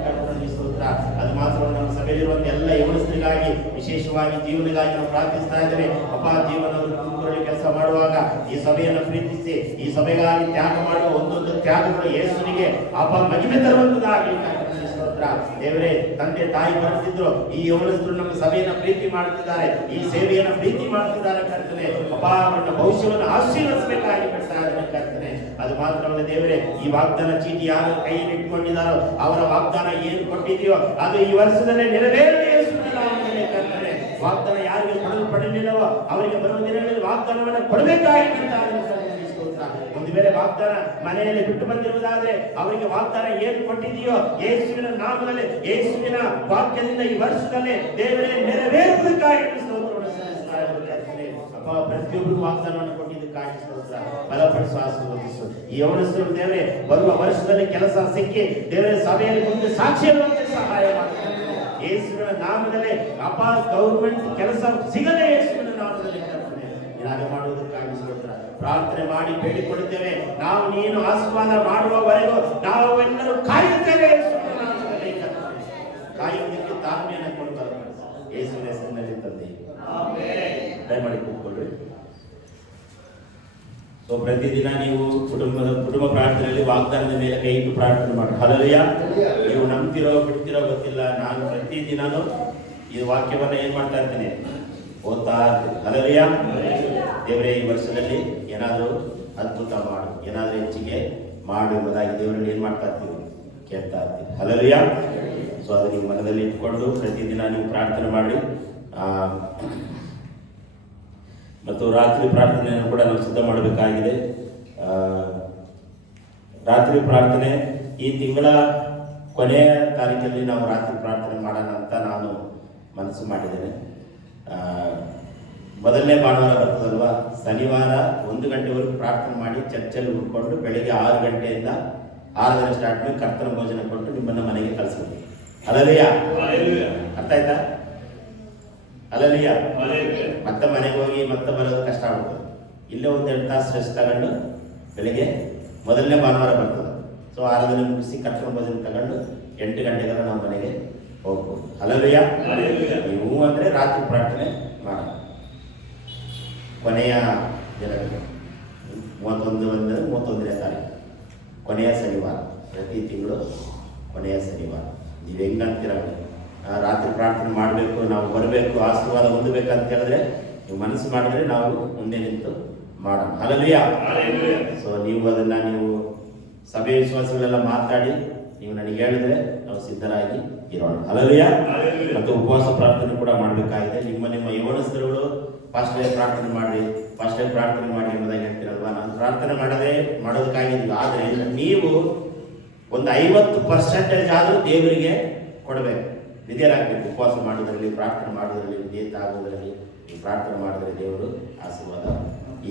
ಅದು ಮಾತ್ರ ನಮ್ಮ ಸಭೆಯಲ್ಲಿರುವಂತ ಎಲ್ಲ ಯವನಸ್ಥರಿಗಾಗಿ, ವಿಶೇಷವಾಗಿ ಜೀವನಿಗಾಗಿ ನಾವು ಪ್ರಾರ್ಥಿಸ್ತಾ ಇದ್ದೇವೆ. ಅಪ್ಪ, ಜೀವನವನ್ನು ತುಂಬುವಲ್ಲಿ ಕೆಲಸ ಮಾಡುವಾಗ ಈ ಸಭೆಯನ್ನು ಪ್ರೀತಿಸಿ, ಈ ಸಭೆಗಾಗಿ ತ್ಯಾಗ ಮಾಡುವ ಒಂದೊಂದು ತ್ಯಾಗಗಳು ಯೇಸುವಿಗೆ ಅಪ್ಪ ಮಹಿಮೆ ತರುವಂತದಾಗಲಿ ದೇವರೇ. ತಂದೆ ತಾಯಿ ಬರುತ್ತಿದ್ರು, ಈ ಯವನಸ್ಥರು ನಮ್ಮ ಸಭೆಯನ್ನ ಪ್ರೀತಿ ಮಾಡುತ್ತಿದ್ದಾರೆ, ಈ ಸೇವೆಯನ್ನು ಪ್ರೀತಿ ಮಾಡುತ್ತಿದ್ದಾರೆ ಕರ್ತನೆ. ಅಪ್ಪ, ಅವರ ಭವಿಷ್ಯವನ್ನು ಆಶೀರ್ವದಿಸಬೇಕಾಗಿ ಬಿಡ್ತಾ ಇದ್ದಾರೆ ಕರ್ತನೆ. ಅದು ಮಾತ್ರವಲ್ಲ ದೇವರೇ, ಈ ವಾಗ್ದಾನ ಚೀಟಿ ಯಾರು ಕೈಯಲ್ಲಿ ಇಟ್ಕೊಂಡಿದ್ದಾರೋ ಅವರ ವಾಗ್ದಾನ ಏನು ಕೊಟ್ಟಿದೆಯೋ ಅದು ಈ ವರ್ಷದಲ್ಲೇ ನೆರವೇರಲಿ ಕರ್ತನೆ. ವಾಗ್ದಾನ ಯಾರಿಗೆ ಪಡೆಯಲಿಲ್ಲವೋ ಅವರಿಗೆ ಬರುವ ದಿನಗಳಲ್ಲಿ ವಾಗ್ದಾನವನ್ನು ಕೊಡಬೇಕಾಗಿ ಬಿಡ್ತಾರೆ. ಒಂದು ವೇಳೆ ವಾಗ್ದಾನ ಮನೆಯಲ್ಲಿ ಬಿಟ್ಟು ಬಂದಿರುವುದಾದ್ರೆ ಅವರಿಗೆ ವಾಗ್ದಾನ ಏನು ಕೊಟ್ಟಿದೆಯೋ ಯೇಸುವಿನ ನಾಮದಲ್ಲಿ, ಯೇಸುವಿನ ವಾಕ್ಯದಿಂದ ಈ ವರ್ಷದಲ್ಲಿ ದೇವರೇ ನೆರವೇರುವುದಕ್ಕಾಗಿ ಅಪ್ಪ, ಪ್ರತಿಯೊಬ್ಬರು ವಾಗ್ದಾನವನ್ನು ಕೊಟ್ಟಿದ್ದಕ್ಕಾಗಿ ಸ್ತೋತ್ರ. ಬಲಪಡಿಸುವ, ಆಶೀರ್ವದಿಸು. ಈ ಯವನಸ್ಥರು ದೇವರೇ ಬರುವ ವರ್ಷದಲ್ಲಿ ಕೆಲಸ ಸಿಕ್ಕಿ ದೇವರೇ ಸಭೆಯಲ್ಲಿ ಮುಂದೆ ಸಾಕ್ಷಿಯಾಗುವಂತೆ ಸಹಾಯ ಮಾಡುತ್ತಾರೆ ಯೇಸುವಿನ ನಾಮದಲ್ಲಿ. ಅಪ್ಪ, ಗೌರ್ಮೆಂಟ್ ಕೆಲಸ ಸಿಗದೆ ಯೇಸುವಿನ ನಾಮದಲ್ಲಿ ಇರಾಗ ಮಾಡುವುದಕ್ಕಾಗಿ ಸ್ತೋತ್ರ. ಪ್ರಾರ್ಥನೆ ಮಾಡಿ ಬೇಡಿಕೊಳ್ಳುತ್ತೇವೆ. ನಾವು ನೀನು ಆಶೀರ್ವಾದ ಮಾಡುವವರೆಗೂ ನಾವು ಎಲ್ಲರೂ ಕಾಯುತ್ತೇವೆ. ಕಾಯುವುದಕ್ಕೆ ತಾಳ್ಮೆಯನ್ನು ಕೊಡ್ತಾರೆ ಯೇಸುವಿನ ಹೆಸರಿನಲ್ಲಿ ತಂದೆ. ದಯಮಾಡಿ ಕೂತ್ಕೊಳ್ಳಿ. ಸೊ ಪ್ರತಿದಿನ ನೀವು ಕುಟುಂಬ ಪ್ರಾರ್ಥನೆಯಲ್ಲಿ ವಾಗ್ದಾನದ ಮೇಲೆ ಕೈ ಇಟ್ಟು ಪ್ರಾರ್ಥನೆ ಮಾಡಿ. ಹಲ್ಲೆಲೂಯಾ. ನೀವು ನಂಬ್ತಿರೋ ಬಿಡ್ತಿರೋ ಗೊತ್ತಿಲ್ಲ, ನಾನು ಪ್ರತಿದಿನನೂ ಈ ವಾಕ್ಯವನ್ನ ಏನ್ ಮಾಡ್ತಾ ಇರ್ತೀನಿ, ಓದ್ತಾ ಇರ್ತೀನಿ. ಹಲ್ಲೆಲೂಯಾ. ದೇವರೇ, ಈ ವರ್ಷದಲ್ಲಿ ಏನಾದರೂ ಅದ್ಭುತ ಮಾಡು, ಏನಾದರೂ ಹೆಚ್ಚಿಗೆ ಮಾಡು ಎಂಬುದಾಗಿ ದೇವರಲ್ಲಿ ಏನ್ ಮಾಡ್ತಾ ಇರ್ತೀವಿ, ಕೇಳ್ತಾ ಇರ್ತೀವಿ. ಹಲ್ಲೆಲೂಯಾ. ಸೊ ಅದು ನೀವು ಮನದಲ್ಲಿ ಇಟ್ಕೊಂಡು ಪ್ರತಿದಿನ ನೀವು ಪ್ರಾರ್ಥನೆ ಮಾಡಿ. ಮತ್ತು ರಾತ್ರಿ ಪ್ರಾರ್ಥನೆಯನ್ನು ಕೂಡ ನಾವು ಸಿದ್ಧ ಮಾಡಬೇಕಾಗಿದೆ. ರಾತ್ರಿ ಪ್ರಾರ್ಥನೆ ಈ ತಿಂಗಳ ಕೊನೆಯ ತಾರೀಕಲ್ಲಿ ನಾವು ರಾತ್ರಿ ಪ್ರಾರ್ಥನೆ ಮಾಡೋಣ ಅಂತ ನಾನು ಮನಸ್ಸು ಮಾಡಿದ್ದೇನೆ. ಮೊದಲನೇ ಭಾನುವಾರ ಬರ್ತದಲ್ವಾ, ಶನಿವಾರ 1 ಗಂಟೆವರೆಗೂ ಪ್ರಾರ್ಥನೆ ಮಾಡಿ ಚರ್ಚಲ್ಲಿ ಉಳ್ಕೊಂಡು ಬೆಳಿಗ್ಗೆ 6 ಗಂಟೆಯಿಂದ 6 ದಿನ ಸ್ಟಾರ್ಟ್ ಮಾಡಿ ಕರ್ತನ ಭೋಜನ ಕೊಟ್ಟು ನಿಮ್ಮನ್ನು ಮನೆಗೆ ಕಳಿಸ್ಬೇಕು. ಅಲಲಿಯ ಅರ್ಥ ಆಯ್ತಾ? ಅಲಲಿಯ ಮತ್ತೆ ಮನೆಗೆ ಹೋಗಿ ಮತ್ತೆ ಬರೋದು ಕಷ್ಟ ಆಗ್ತದೆ. ಇಲ್ಲೇ 1-2 ತಾಸು ರೆಸ್ಟ್ ತಗೊಂಡು ಬೆಳಿಗ್ಗೆ ಮೊದಲನೇ ಭಾನುವಾರ ಬರ್ತದೆ. ಸೊ 6 ದಿನ ಮುಗಿಸಿ ಕರ್ತನ ಭೋಜನ ತಗೊಂಡು 8 ಗಂಟೆಗೆಲ್ಲ ನಾವು ಮನೆಗೆ ಹೋಗ್ಬೋದು. ಅಲಲಿಯ ನೀವು ಅಂದರೆ ರಾತ್ರಿ ಪ್ರಾರ್ಥನೆ ಮಾಡೋಣ. ಕೊನೆಯ ದಿನಗಳು 31ನೇ ತಾರೀಕು ಕೊನೆಯ ಶನಿವಾರ, ಪ್ರತಿ ತಿಂಗಳು ಕೊನೆಯ ಶನಿವಾರ. ನೀವು ಹೆಂಗಂತೀರ ರಾತ್ರಿ ಪ್ರಾರ್ಥನೆ ಮಾಡಬೇಕು, ನಾವು ಬರಬೇಕು, ಆಶೀರ್ವಾದ ಹೊಂದಬೇಕಂತ ಹೇಳಿದ್ರೆ ನೀವು ಮನಸ್ಸು ಮಾಡಿದ್ರೆ ನಾವು ಮುಂದೆ ನಿಂತು ಮಾಡೋಣ. ಹಲ್ಲೆಲೂಯಾ. ಸೊ ನೀವು ಅದನ್ನು ನೀವು ಸಭೆ ವಿಶ್ವಾಸಗಳೆಲ್ಲ ಮಾತಾಡಿ ನೀವು ನನಗೆ ಹೇಳಿದ್ರೆ ನಾವು ಸಿದ್ಧರಾಗಿ ಇರೋಣ. ಹಲ್ಲೆಲೂಯಾ. ಮತ್ತು ಉಪವಾಸ ಪ್ರಾರ್ಥನೆ ಕೂಡ ಮಾಡಬೇಕಾಗಿದೆ. ನಿಮ್ಮ ಯೌವನಸ್ಥರುಗಳು ಫಾಸ್ಟ್ ಪ್ರಾರ್ಥನೆ ಮಾಡಿ ಎಂಬುದಾಗಿ ಹೇಳ್ತೀರಲ್ವಾ. ನಾನು ಪ್ರಾರ್ಥನೆ ಮಾಡೋದಕ್ಕಾಗಿದ್ದೀವಿ. ಆದರೆ ನೀವು ಒಂದು 50% ಆದರೂ ದೇವರಿಗೆ ಕೊಡಬೇಕು, ವಿಧೇಯರಾಗಬೇಕು. ಉಪವಾಸ ಮಾಡೋದ್ರಲ್ಲಿ, ಪ್ರಾರ್ಥನೆ ಮಾಡೋದ್ರಲ್ಲಿ, ವಿಧೇಯತೆ ಆಗೋದ್ರಲ್ಲಿ, ನೀವು ಪ್ರಾರ್ಥನೆ ಮಾಡಿದ್ರೆ ದೇವರು ಆಶೀರ್ವಾದ.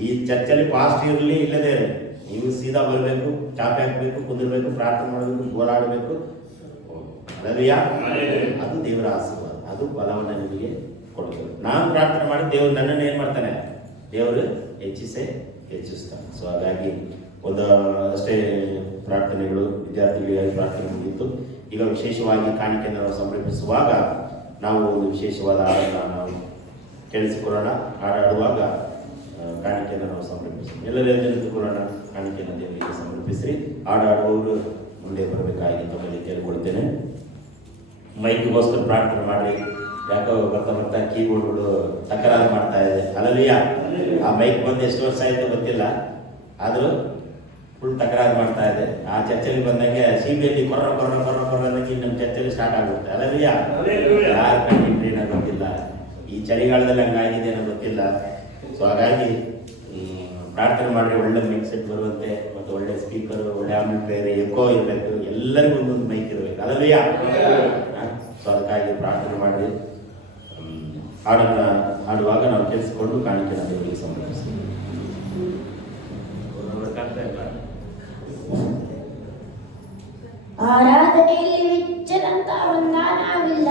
ಈ ಚರ್ಚಲ್ಲಿ ಫಾಸ್ಟ್ ಇರಲಿ ಇಲ್ಲದೇ ಇರಲಿ, ನೀವು ಸೀದಾ ಬರಬೇಕು, ಚಾಪೆ ಹಾಕಬೇಕು, ಕುಂದಿರಬೇಕು, ಪ್ರಾರ್ಥನೆ ಮಾಡಬೇಕು, ಗೋಳಾಡಬೇಕು. ಅದು ದೇವರ ಆಶೀರ್ವಾದ, ಅದು ಬಲವನ್ನು ನಿಮಗೆ ಕೊಡಬೇಕು. ನಾನು ಪ್ರಾರ್ಥನೆ ಮಾಡಿ ದೇವರು ನನ್ನನ್ನು ಏನು ಮಾಡ್ತಾನೆ, ದೇವರು ಹೆಚ್ಚಿಸ್ತಾನೆ. ಸೊ ಹಾಗಾಗಿ ಅಷ್ಟೇ ಪ್ರಾರ್ಥನೆಗಳು, ವಿದ್ಯಾರ್ಥಿಗಳಿಗಾಗಿ ಪ್ರಾರ್ಥನೆ ಮುಗಿಯಿತು. ಈಗ ವಿಶೇಷವಾಗಿ ಕಾಣಿಕೆಯನ್ನು ನಾವು ಸಮರ್ಪಿಸುವಾಗ ನಾವು ಒಂದು ವಿಶೇಷವಾದ ಹಾಡನ್ನು ನಾವು ಕೇಳಿಸಿಕೊಳ್ಳೋಣ. ಹಾಡುವಾಗ ಕಾಣಿಕೆಯನ್ನು ನಾವು ಸಮರ್ಪಿಸೋಣ. ಎಲ್ಲರೂ ನಿಂತುಕೊಳ್ಳೋಣ, ಕಾಣಿಕೆಯನ್ನು ದೇವರಿಗೆ ಸಮರ್ಪಿಸಿ. ಹಾಡುವವರು ಮುಂದೆ ಬರಬೇಕಾಗಿ ತಮ್ಮಲ್ಲಿ ಕೇಳಿಕೊಳ್ತೇನೆ. ಮೈಕ್ಗೋಸ್ಕರ ಪ್ರಾರ್ಥನೆ ಮಾಡಿ. ಯಾಕೋ ಬರ್ತಾ ಕೀಬೋರ್ಡ್ಗಳು ತಕರಾರು ಮಾಡ್ತಾ ಇದೆ. ಹಲ್ಲೆಲೂಯಾ. ಆ ಮೈಕ್ ಬಂದು ಎಷ್ಟು ವರ್ಷ ಆಯಿತು ಗೊತ್ತಿಲ್ಲ, ಆದರೂ ಫುಲ್ ತಕರಾರು ಮಾಡ್ತಾ ಇದೆ. ಆ ಚರ್ಚೆಯಲ್ಲಿ ಬಂದಂಗೆ CBಯಲ್ಲಿ ಕೊರ್ರ ನಮ್ಮ ಚರ್ಚೆಯಲ್ಲಿ ಸ್ಟಾರ್ಟ್ ಆಗುತ್ತೆ. ಹಲ್ಲೆಲೂಯಾ. ಯಾರು ಕಂಡಿದ್ರಿ ನನಗೆ ಗೊತ್ತಿಲ್ಲ, ಈ ಚಳಿಗಾಲದಲ್ಲಿ ಹಂಗಾಗಿದೆ ನನಗೆ ಗೊತ್ತಿಲ್ಲ. ಸೊ ಹಾಗಾಗಿ ಪ್ರಾರ್ಥನೆ ಮಾಡಿ ಒಳ್ಳೆ ಮೈಕ್ ಸೆಟ್ ಬರುವಂತೆ, ಮತ್ತು ಒಳ್ಳೆ ಸ್ಪೀಕರು, ಒಳ್ಳೆ ಆಂಪ್ಲಿಫೈಯರ್, ಎಕೋ ಇರಬೇಕು, ಎಲ್ಲರಿಗೂ ಒಂದೊಂದು ಮೈಕ್ ಇರಬೇಕು. ಹಲ್ಲೆಲೂಯಾ. ಸೊ ಅದಕ್ಕಾಗಿ ಪ್ರಾರ್ಥನೆ ಮಾಡಿ ಹಾಡುವಾಗ ನಾವು ಕೇಳಿಸಿಕೊಂಡು ಕಾಣಿಕೆಯನ್ನು ದೇವರಿಗೆ ಸಮರ್ಪಿಸ್ತೀವಿ. ಆರಾಧನೆಯಲ್ಲಿ ವಿಚ್ಚರಂತ ಬಂಧನವಿಲ್ಲ,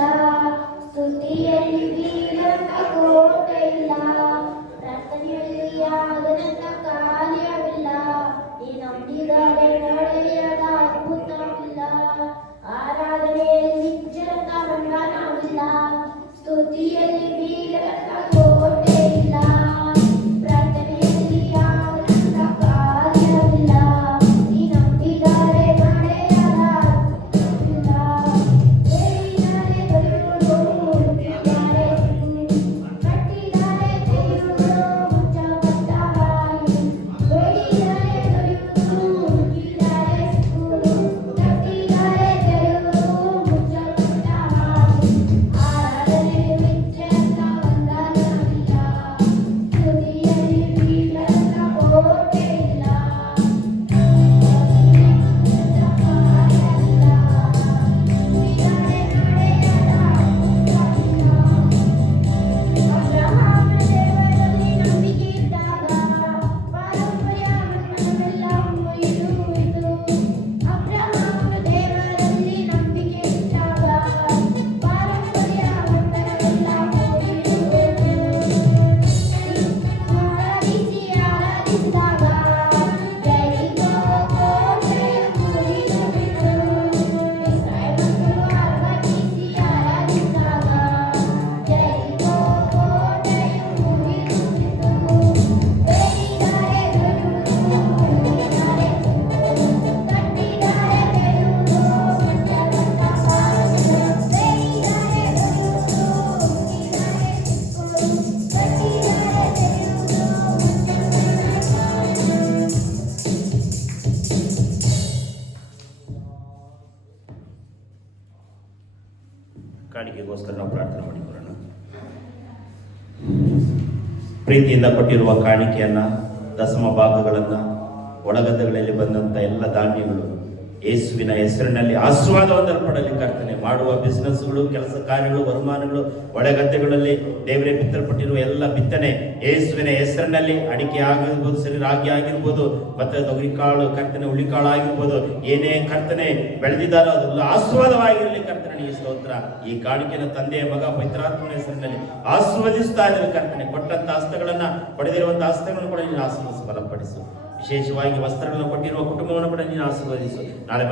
ಸ್ತುತಿಯಲ್ಲಿ ವೀರಂತ ಕೋಟೆ ಇಲ್ಲ, ಪ್ರಾರ್ಥನೆಯಲ್ಲಿ ಆಗದಂತ ಕಾರ್ಯವಿಲ್ಲ, ಈ ನಂಬಿದರೆ ನಡೆಯದ ಅದ್ಭುತವಿಲ್ಲ. ಆರಾಧನೆಯಲ್ಲಿ ವಿಚ್ಚರಂತ ಬಂಧನವಿಲ್ಲ, ಸ್ತುತಿಯಲ್ಲಿ ವೀರಂತ ಕೋಟೆ ಇಲ್ಲ, ಪ್ರಾರ್ಥನೆಯಲ್ಲಿ ಆಗದಂತ ಕಾರ್ಯವಿಲ್ಲ, ಈ ನಂಬಿದರೆ ನಡೆಯದ ಅದ್ಭುತವಿಲ್ಲ. ಹೇಳಿದರೆ ದೊರೆಯುವುದು, ಹುಡುಕಿದರೆ ಸಿಗುವುದು, ಕಟ್ಟಿದರೆ ತೆರೆಯುವುದು, ಮುಚ್ಚಲ್ಪಟ್ಟ ಬಾಯಿ. ಹೇಳಿದರೆ ದೊರೆಯುವುದು, ಹುಡುಕಿದರೆ ಸಿಗುವುದು, ಕಟ್ಟಿದರೆ ತೆರೆಯುವುದು, ಮುಚ್ಚಲ್ಪಟ್ಟ ಬಾಯಿ. ಆರಾಧನೆ ವಿಚ್ಚರಂತ ಬಂಧನವಿಲ್ಲ, ಸ್ತುತಿಯಲ್ಲಿ ವೀರಂತ ಕೋಟೆ ಇಲ್ಲ, ಅಬ್ರಹಾಮನ ದೇವರಲ್ಲಿ ನಂಬಿಕೆ ಇದ್ದಾಗ ಪಾರಂಪರ್ಯವೆಲ್ಲ ಮುಗಿದು. ಅಬ್ರಹಾಮನ ದೇವರಲ್ಲಿ ನಂಬಿಕೆ ಇದ್ದಾಗ ಪಾರಂಪರ್ಯವೆಲ್ಲ ಮುಗಿದು. ಆರಾಧಿಸಿದಾಗ ಜರಿಕೋ ಕೋಟೆಯು ಮುರಿದು ಬಿತ್ತು. ಇಸ್ರಾಯೇಲರು ಆರಾಧಿಸಿ ಆರಾಧಿಸಿದಾಗ ಜರಿಕೋ ಕೋಟೆಯು ಮುರಿದು ಬಿತ್ತು. ಹೇಳಿದರೆ ದೊರೆಯುವುದು, ಹುಡುಕಿದರೆ ಸಿಗುವುದು, ಕಟ್ಟಿದರೆ ತೆರೆಯುವುದು, ಮುಚ್ಚಲ್ಪಟ್ಟ ಬಾಯಿ. ಹೇಳಿದರೆ ದೊರೆಯುವುದು, ಹುಡುಕಿದರೆ ಸಿಗುವುದು, ಕಟ್ಟಿದರೆ ತೆರೆಯುವುದು, ಮುಚ್ಚಲ್ಪಟ್ಟ ಬಾಯಿ. ಕಾಣಿಕೆಗೋಸ್ಕರ ನಾವು ಪ್ರಾರ್ಥನೆ ಮಾಡಿಕೊಳ್ಳೋಣ. ಪ್ರೀತಿಯಿಂದ ಕೊಟ್ಟಿರುವ ಕಾಣಿಕೆಯನ್ನು, ದಶಮ ಭಾಗಗಳನ್ನು ಒಳಗದ್ದಗಳಲ್ಲಿ ಬಂದಂಥ ಎಲ್ಲ ಧಾನ್ಯಗಳು ಯೇಸುವಿನ ಹೆಸರಿನಲ್ಲಿ ಆಶೀರ್ವಾದ ಹೊಂದಲ್ಪಡಲಿ ಕರ್ತನೆ. ಮಾಡುವ ಬಿಸ್ನೆಸ್ಗಳು, ಕೆಲಸ ಕಾರ್ಯಗಳು, ವರಮಾನಗಳು, ಒಳಗದ್ದೆಗಳಲ್ಲಿ ದೇವರೇ ಬಿತ್ತಲ್ಪಟ್ಟಿರುವ ಎಲ್ಲ ಬಿತ್ತನೆ ಯೇಸುವಿನ ಹೆಸರಿನಲ್ಲಿ, ಅಡಿಕೆ ಆಗಿರ್ಬೋದು, ಸರಿ ರಾಗಿ ಆಗಿರ್ಬೋದು, ಮತ್ತೆ ತೊಗರಿಕಾಳು ಕರ್ತನೆ, ಹುಳಿಕಾಳು ಆಗಿರ್ಬೋದು, ಏನೇ ಕರ್ತನೆ ಬೆಳೆದಿದ್ದಾರೋ ಅದೆಲ್ಲ ಆಶೀರ್ವಾದವಾಗಿರಲಿ ಕರ್ತನೆ. ಈ ಸ್ತೋತ್ರ. ಈ ಕಾಣಿಕೆಯನ್ನು ತಂದೆಯ ಮಗ ಪವಿತ್ರಾತ್ಮನ ಹೆಸರಿನಲ್ಲಿ ಆಶೀರ್ವದಿಸ್ತಾ ಇದ್ದಾರೆ ಕರ್ತನೆ. ಕೊಟ್ಟಂತ ಹಸ್ತಗಳನ್ನ, ಪಡೆದಿರುವಂತ ಹಸ್ತಗಳನ್ನು ಕೂಡ ನೀನು ಆಶೀರ್ವದಿಸಿ ಬಲಪಡಿಸು. ವಿಶೇಷವಾಗಿ ವಸ್ತ್ರಗಳನ್ನು ಕೊಟ್ಟಿರುವ ಕುಟುಂಬವನ್ನು ಕೂಡ ನೀನು ಆಶೀರ್ವದಿಸು. ನಾಳೆ